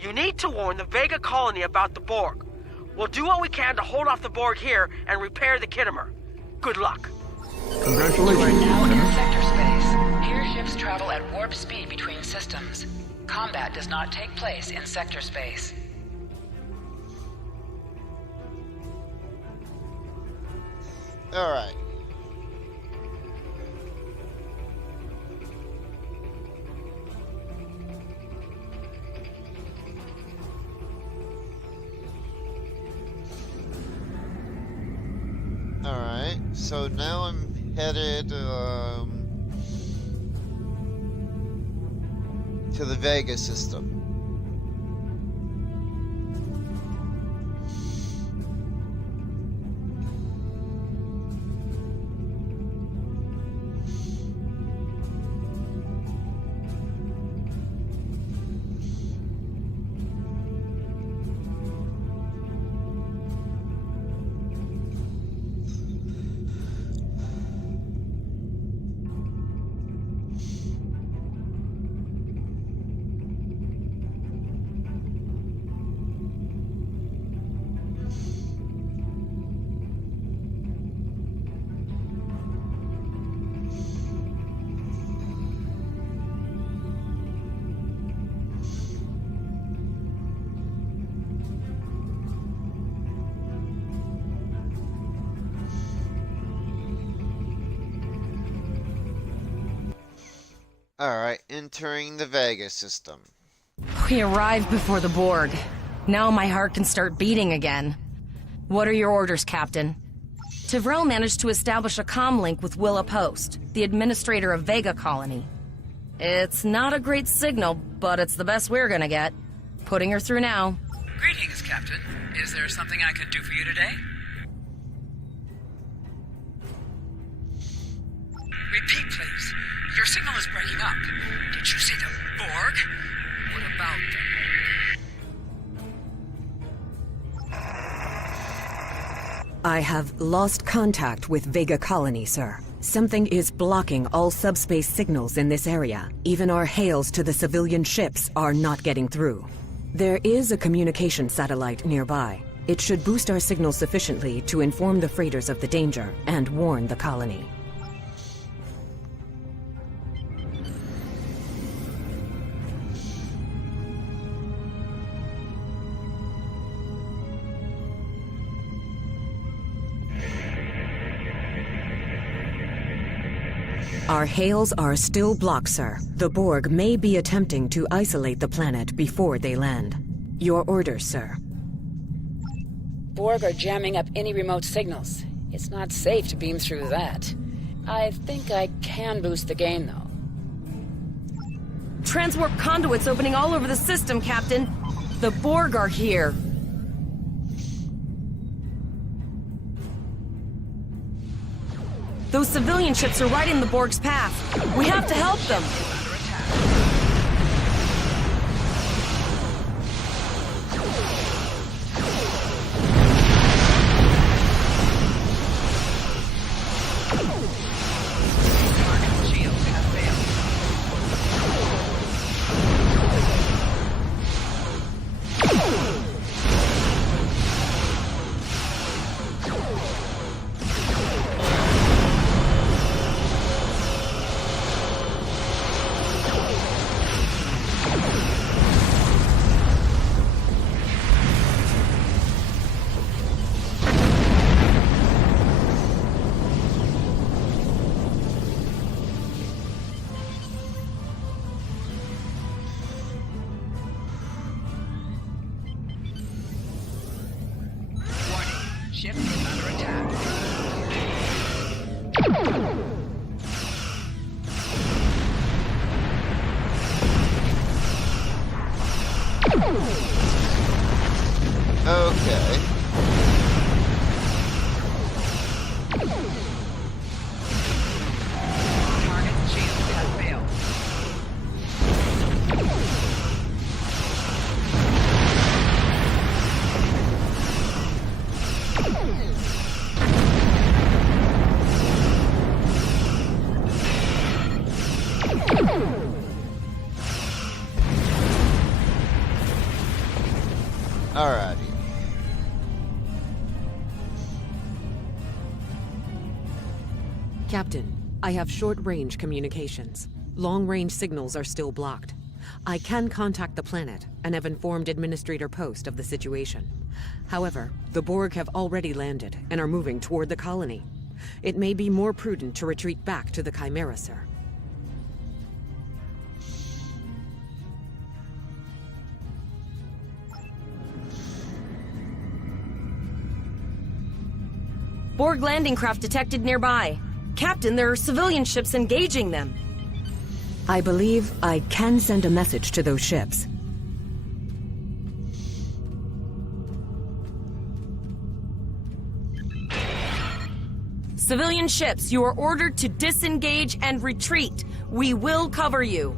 You need to warn the Vega colony about the Borg. We'll do what we can to hold off the Borg here and repair the Kittimer. Good luck. Congratulations, You are now in Lieutenant. sector space. Here ships travel at warp speed between systems. Combat does not take place in sector space. Alright. Alright, so now I'm headed to the Vega system. Alright, entering the Vega system. We arrived before the Borg. Now my heart can start beating again. What are your orders, Captain? Tivrell managed to establish a comm link with Willa Post, the administrator of Vega Colony. It's not a great signal, but it's the best we're gonna get. Putting her through now. Greetings, Captain. Is there something I could do for you today? Repeat, please. Your signal is breaking up. Did you say the Borg? What about them? I have lost contact with Vega Colony, sir. Something is blocking all subspace signals in this area. Even our hails to the civilian ships are not getting through. There is a communication satellite nearby. It should boost our signal sufficiently to inform the freighters of the danger and warn the colony. Our hails are still blocked, sir. The Borg may be attempting to isolate the planet before they land. Your orders, sir. Borg are jamming up any remote signals. It's not safe to beam through that. I think I can boost the gain, though. Transwarp conduits opening all over the system, Captain. The Borg are here. Those civilian ships are right in the Borg's path. We have to help them. Ship is under attack. Okay. Target shield has failed. Alrighty. Captain, I have short-range communications. Long-range signals are still blocked. I can contact the planet and have informed Administrator Post of the situation. However, the Borg have already landed and are moving toward the colony. It may be more prudent to retreat back to the Chimera, sir. Borg landing craft detected nearby. Captain, there are civilian ships engaging them. I believe I can send a message to those ships. Civilian ships, you are ordered to disengage and retreat. We will cover you.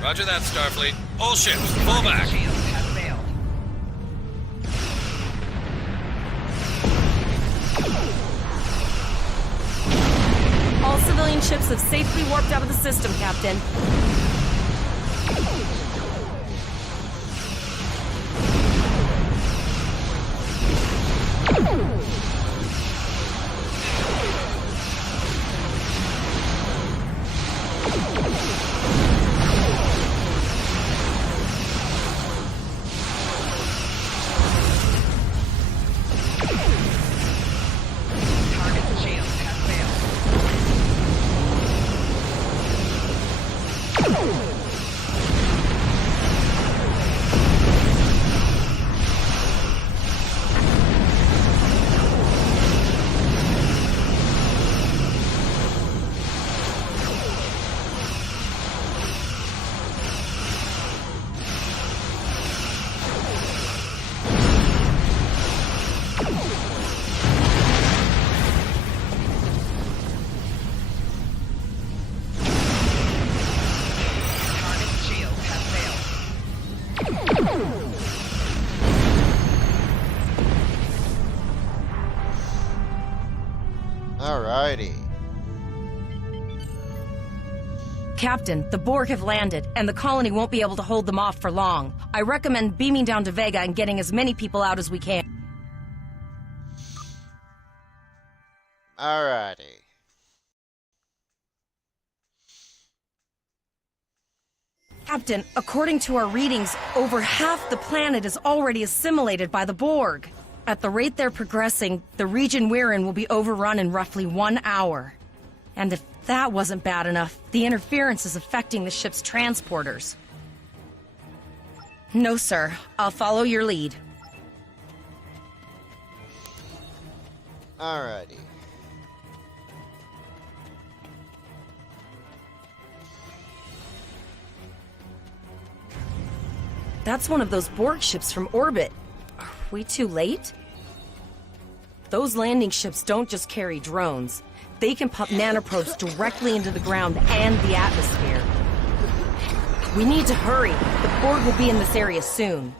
Roger that, Starfleet. All ships, fall back. All civilian ships have safely warped out of the system, Captain. Alrighty. Captain, the Borg have landed, and the colony won't be able to hold them off for long. I recommend beaming down to Vega and getting as many people out as we can. Alrighty. Captain, according to our readings, over half the planet is already assimilated by the Borg. At the rate they're progressing, the region we're in will be overrun in roughly 1 hour. And if that wasn't bad enough, the interference is affecting the ship's transporters. No, sir. I'll follow your lead. Alrighty. That's one of those Borg ships from orbit. Are we too late? Those landing ships don't just carry drones. They can pump nanoprobes directly into the ground and the atmosphere. We need to hurry. The Borg will be in this area soon.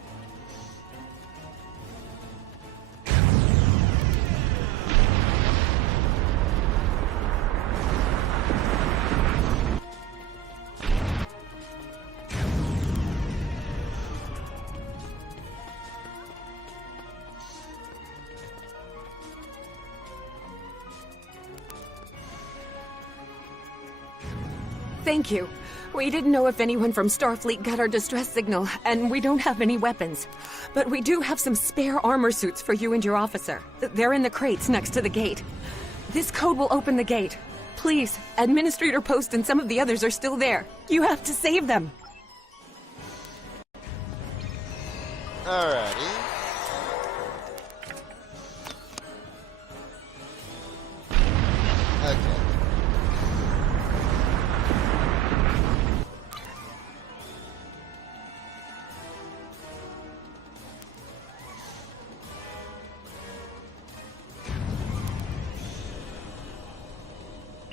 Thank you. We didn't know if anyone from Starfleet got our distress signal, and we don't have any weapons. But we do have some spare armor suits for you and your officer. They're in the crates next to the gate. This code will open the gate. Please, Administrator Post and some of the others are still there. You have to save them. Alrighty. Okay.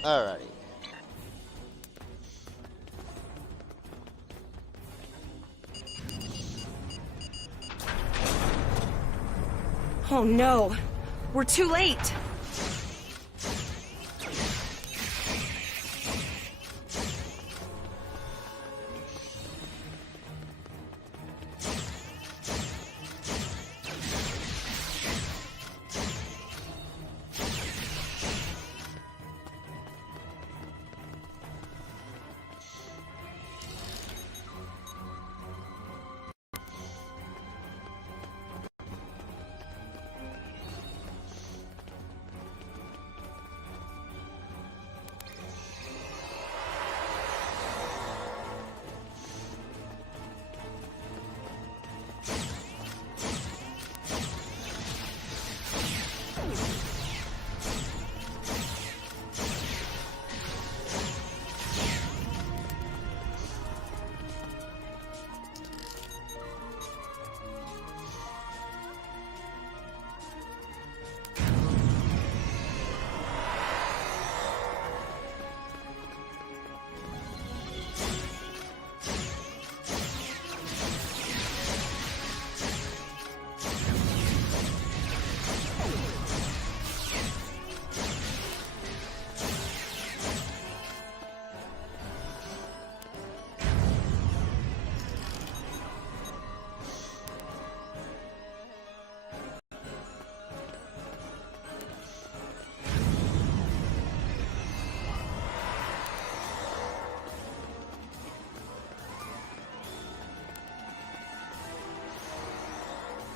Alrighty. Oh no, we're too late.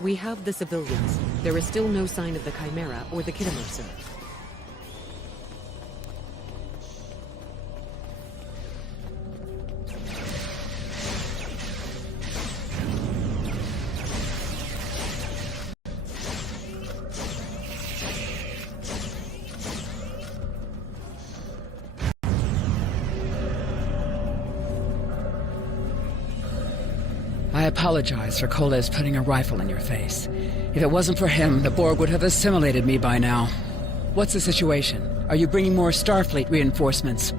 We have the civilians. There is still no sign of the Chimera or the Kittimer, sir. I apologize for Koles putting a rifle in your face. If it wasn't for him, the Borg would have assimilated me by now. What's the situation? Are you bringing more Starfleet reinforcements?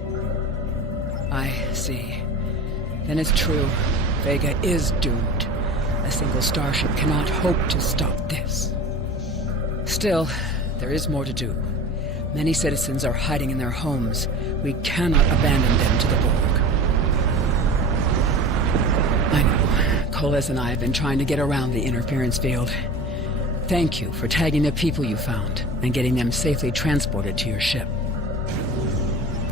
I see. Then it's true. Vega is doomed. A single starship cannot hope to stop this. Still, there is more to do. Many citizens are hiding in their homes. We cannot abandon them to the Borg. I know. Koles and I have been trying to get around the interference field. Thank you for tagging the people you found and getting them safely transported to your ship.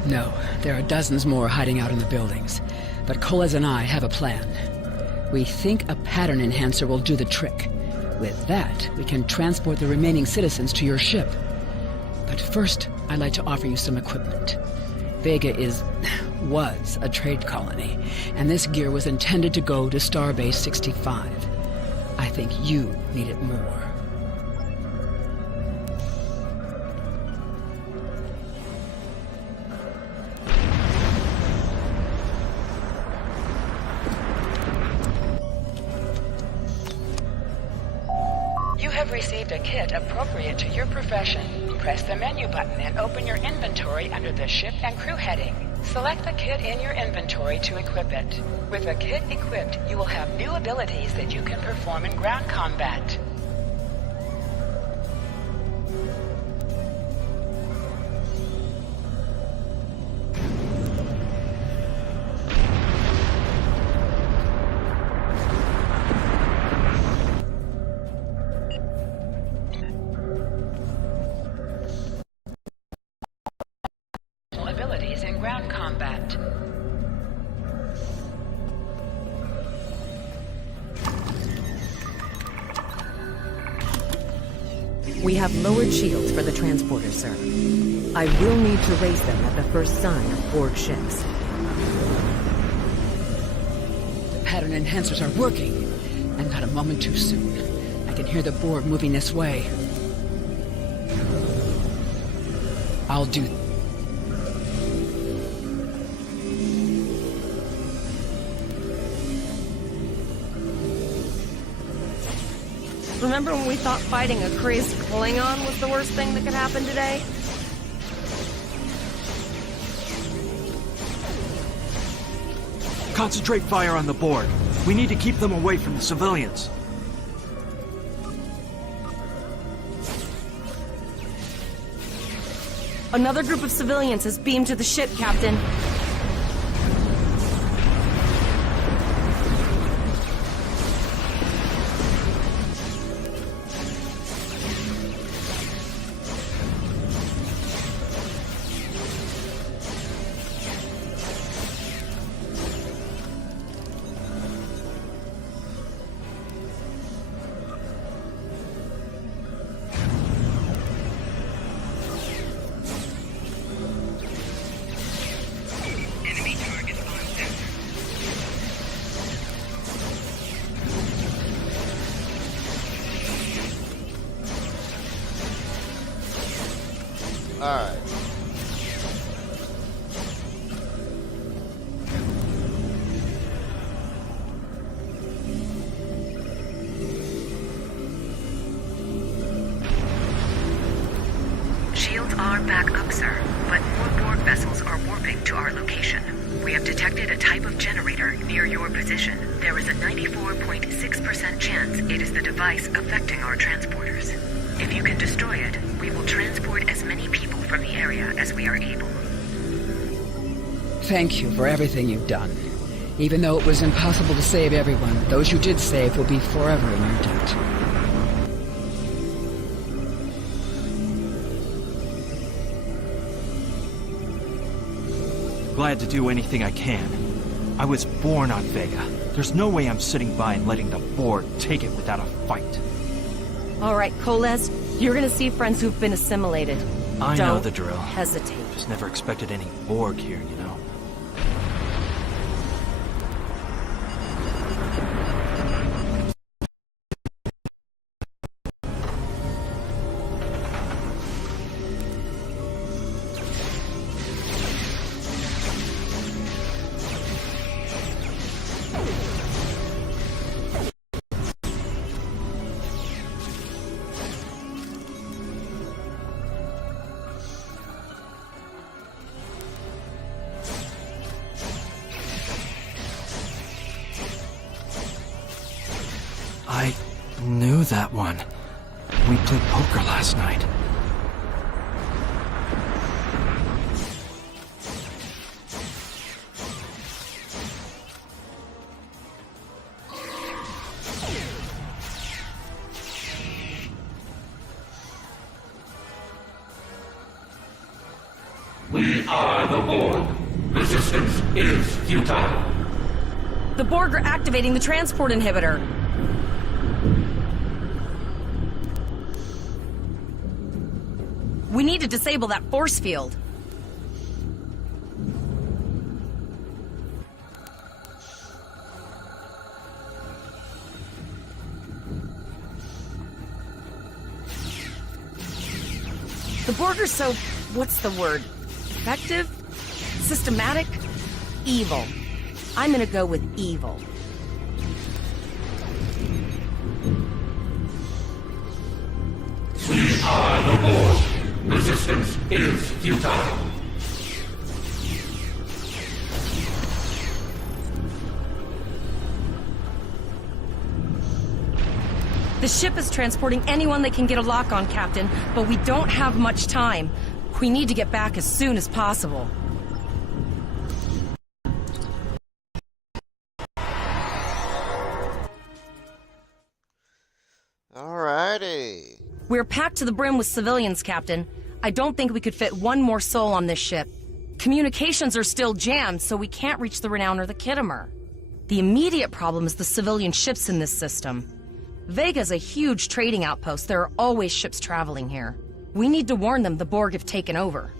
No, there are dozens more hiding out in the buildings, but Koles and I have a plan. We think a pattern enhancer will do the trick. With that, we can transport the remaining citizens to your ship. But first, I'd like to offer you some equipment. Vega was a trade colony, and this gear was intended to go to Starbase 65. I think you need it more. You have received a kit appropriate to your profession. Press the menu button and open your inventory under the Ship and Crew heading. Select the kit in your inventory to equip it. With a kit equipped, you will have new abilities that you can perform in ground combat. Abilities in ground combat. We have lowered shields for the transporters, sir. I will need to raise them at the first sign of Borg ships. The pattern enhancers are working, and not a moment too soon. I can hear the Borg moving this way. I'll do. Remember when we thought fighting a crazed Klingon was the worst thing that could happen today? Concentrate fire on the Borg. We need to keep them away from the civilians. Another group of civilians has beamed to the ship, Captain. Alright. Shields are back up, sir, but more Borg vessels are warping to our location. We have detected a type of generator near your position. There is a 94.6% chance it is the device affecting our transporters. If you can destroy it, we will transport as many people from the area as we are able. Thank you for everything you've done. Even though it was impossible to save everyone, those you did save will be forever in your debt. Glad to do anything I can. I was born on Vega. There's no way I'm sitting by and letting the Borg take it without a fight. All right, Koles, you're gonna see friends who've been assimilated. I Don't know the drill. hesitate. Just never expected any Borg here, you know. I knew that one. We played poker last night. We are the Borg. Resistance is futile. The Borg are activating the transport inhibitor. We need to disable that force field. The Borg are so... what's the word? Effective? Systematic? Evil. I'm gonna go with evil. We are the Borg. Resistance is futile. The ship is transporting anyone they can get a lock on, Captain, but we don't have much time. We need to get back as soon as possible. Alrighty. We're packed to the brim with civilians, Captain. I don't think we could fit one more soul on this ship. Communications are still jammed, so we can't reach the Renown or the Khitomer. The immediate problem is the civilian ships in this system. Vega's a huge trading outpost. There are always ships traveling here. We need to warn them the Borg have taken over.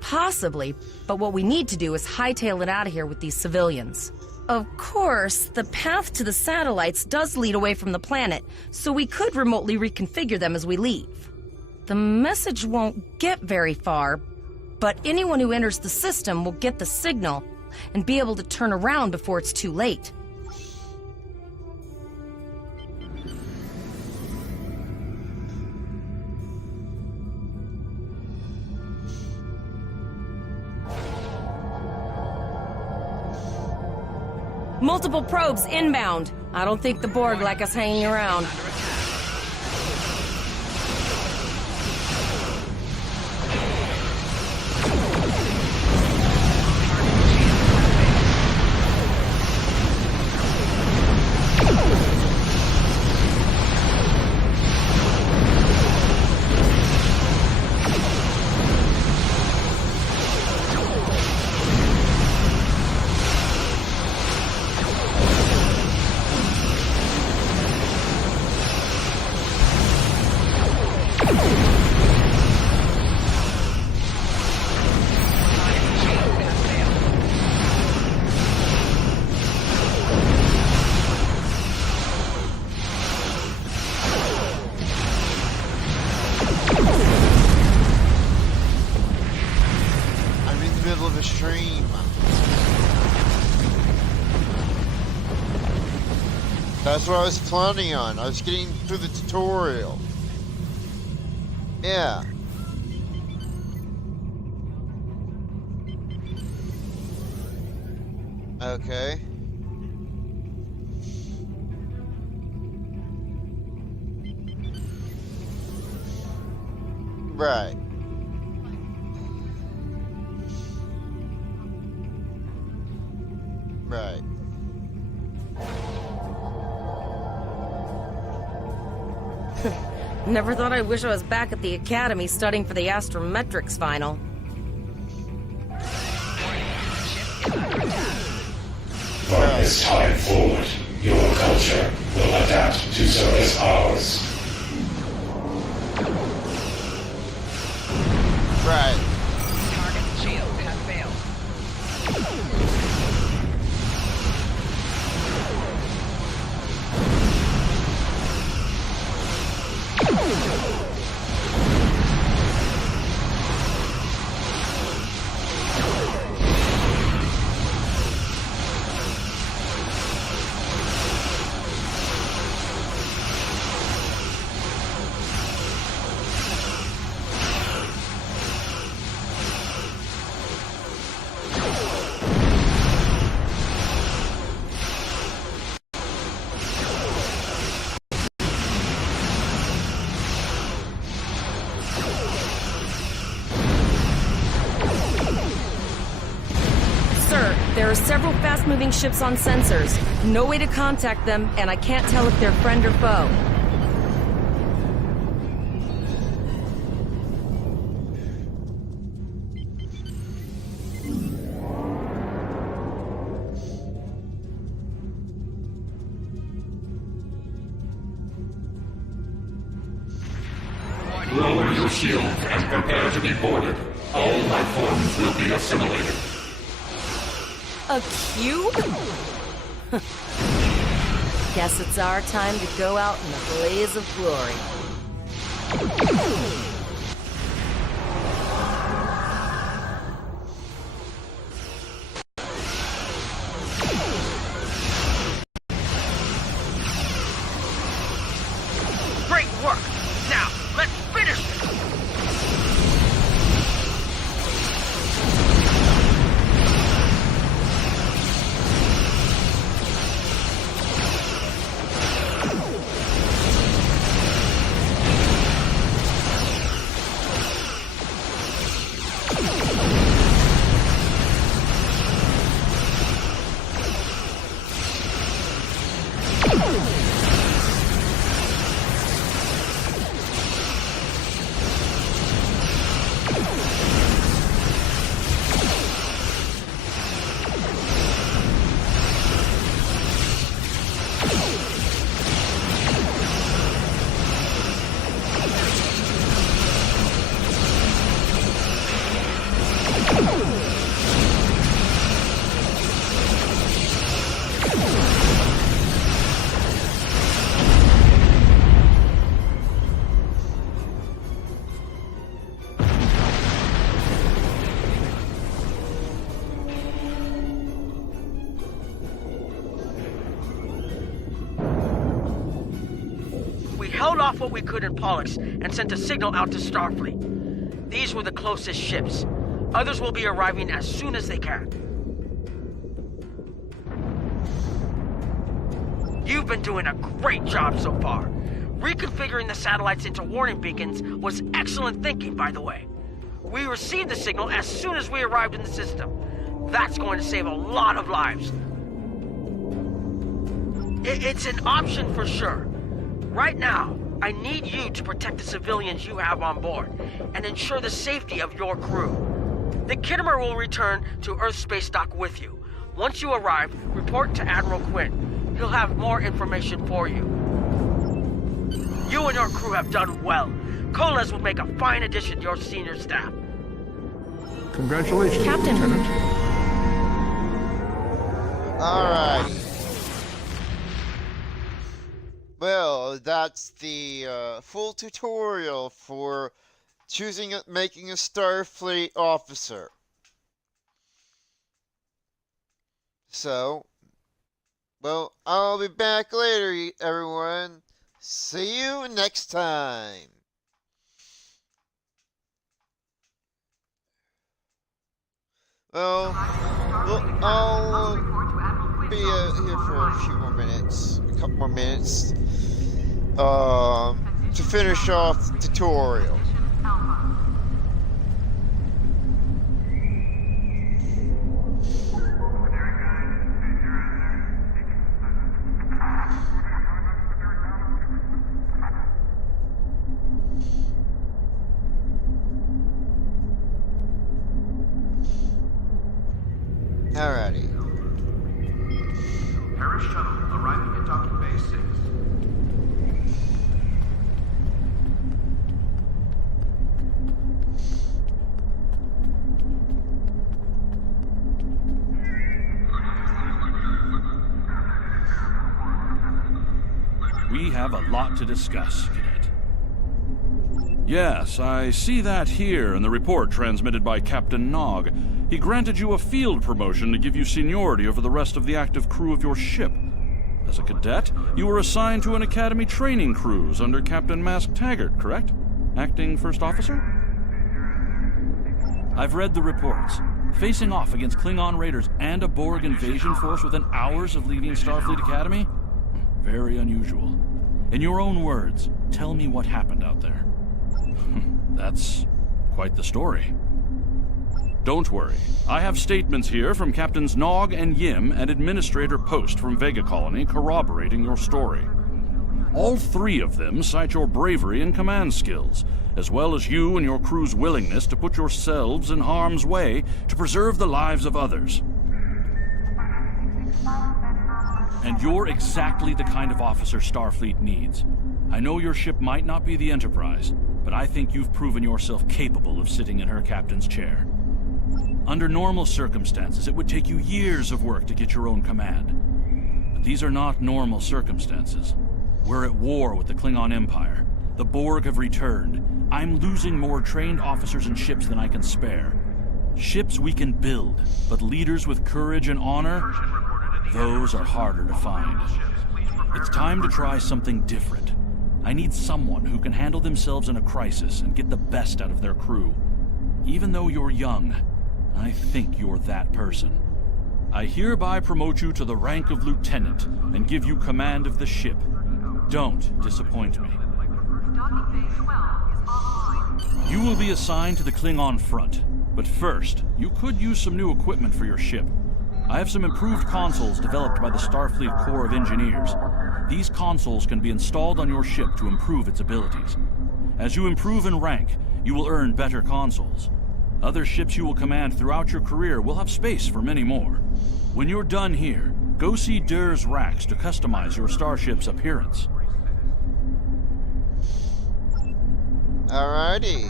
Possibly, but what we need to do is hightail it out of here with these civilians. Of course, the path to the satellites does lead away from the planet, so we could remotely reconfigure them as we leave. The message won't get very far, but anyone who enters the system will get the signal and be able to turn around before it's too late. Multiple probes inbound. I don't think the Borg like us hanging around. That's what I was planning on. I was getting through the tutorial. Yeah. Okay. Right. Right. Never thought I'd wish I was back at the academy studying for the astrometrics final. From this time forward, Your culture will adapt to service ours. Right. Target shield has failed. Sir, there are several fast-moving ships on sensors. No way to contact them, and I can't tell if they're friend or foe. Lower your shields and prepare to be boarded. All life forms will be assimilated. A cube? Guess it's our time to go out in a blaze of glory. Great work! Now, let's finish this! We held off what we could in Pollux and sent a signal out to Starfleet. These were the closest ships. Others will be arriving as soon as they can. You've been doing a great job so far. Reconfiguring the satellites into warning beacons was excellent thinking, by the way. We received the signal as soon as we arrived in the system. That's going to save a lot of lives. It's an option for sure. Right now, I need you to protect the civilians you have on board and ensure the safety of your crew. The Kittimer will return to Earth Space Dock with you. Once you arrive, report to Admiral Quinn. He'll have more information for you. You and your crew have done well. Coles will make a fine addition to your senior staff. Congratulations, Captain. Lieutenant. Alright. Well, that's the full tutorial for making a Starfleet officer. So, well, I'll be back later, everyone. See you next time. Well, I'll be here for a few more minutes, a couple more minutes, to finish off the tutorial. Alrighty. Parish shuttle arriving have a lot to discuss, Cadet. Yes, I see that here in the report transmitted by Captain Nog. He granted you a field promotion to give you seniority over the rest of the active crew of your ship. As a cadet, you were assigned to an Academy training cruise under Captain Mask Taggart, correct? Acting First Officer? I've read the reports. Facing off against Klingon raiders and a Borg invasion force within hours of leaving Starfleet Academy? Very unusual. In your own words, tell me what happened out there. That's quite the story. Don't worry. I have statements here from Captains Nog and Yim and Administrator Post from Vega Colony corroborating your story. All three of them cite your bravery and command skills, as well as you and your crew's willingness to put yourselves in harm's way to preserve the lives of others. And you're exactly the kind of officer Starfleet needs. I know your ship might not be the Enterprise, but I think you've proven yourself capable of sitting in her captain's chair. Under normal circumstances, it would take you years of work to get your own command. But these are not normal circumstances. We're at war with the Klingon Empire. The Borg have returned. I'm losing more trained officers and ships than I can spare. Ships we can build, but leaders with courage and honor, those are harder to find. It's time to try something different. I need someone who can handle themselves in a crisis and get the best out of their crew. Even though you're young, I think you're that person. I hereby promote you to the rank of lieutenant and give you command of the ship. Don't disappoint me. You will be assigned to the Klingon front, but first, you could use some new equipment for your ship. I have some improved consoles developed by the Starfleet Corps of Engineers. These consoles can be installed on your ship to improve its abilities. As you improve in rank, you will earn better consoles. Other ships you will command throughout your career will have space for many more. When you're done here, go see Dur's racks to customize your starship's appearance. Alrighty.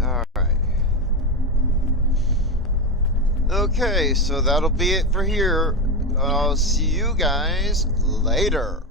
Alright. Okay, so that'll be it for here. I'll see you guys later.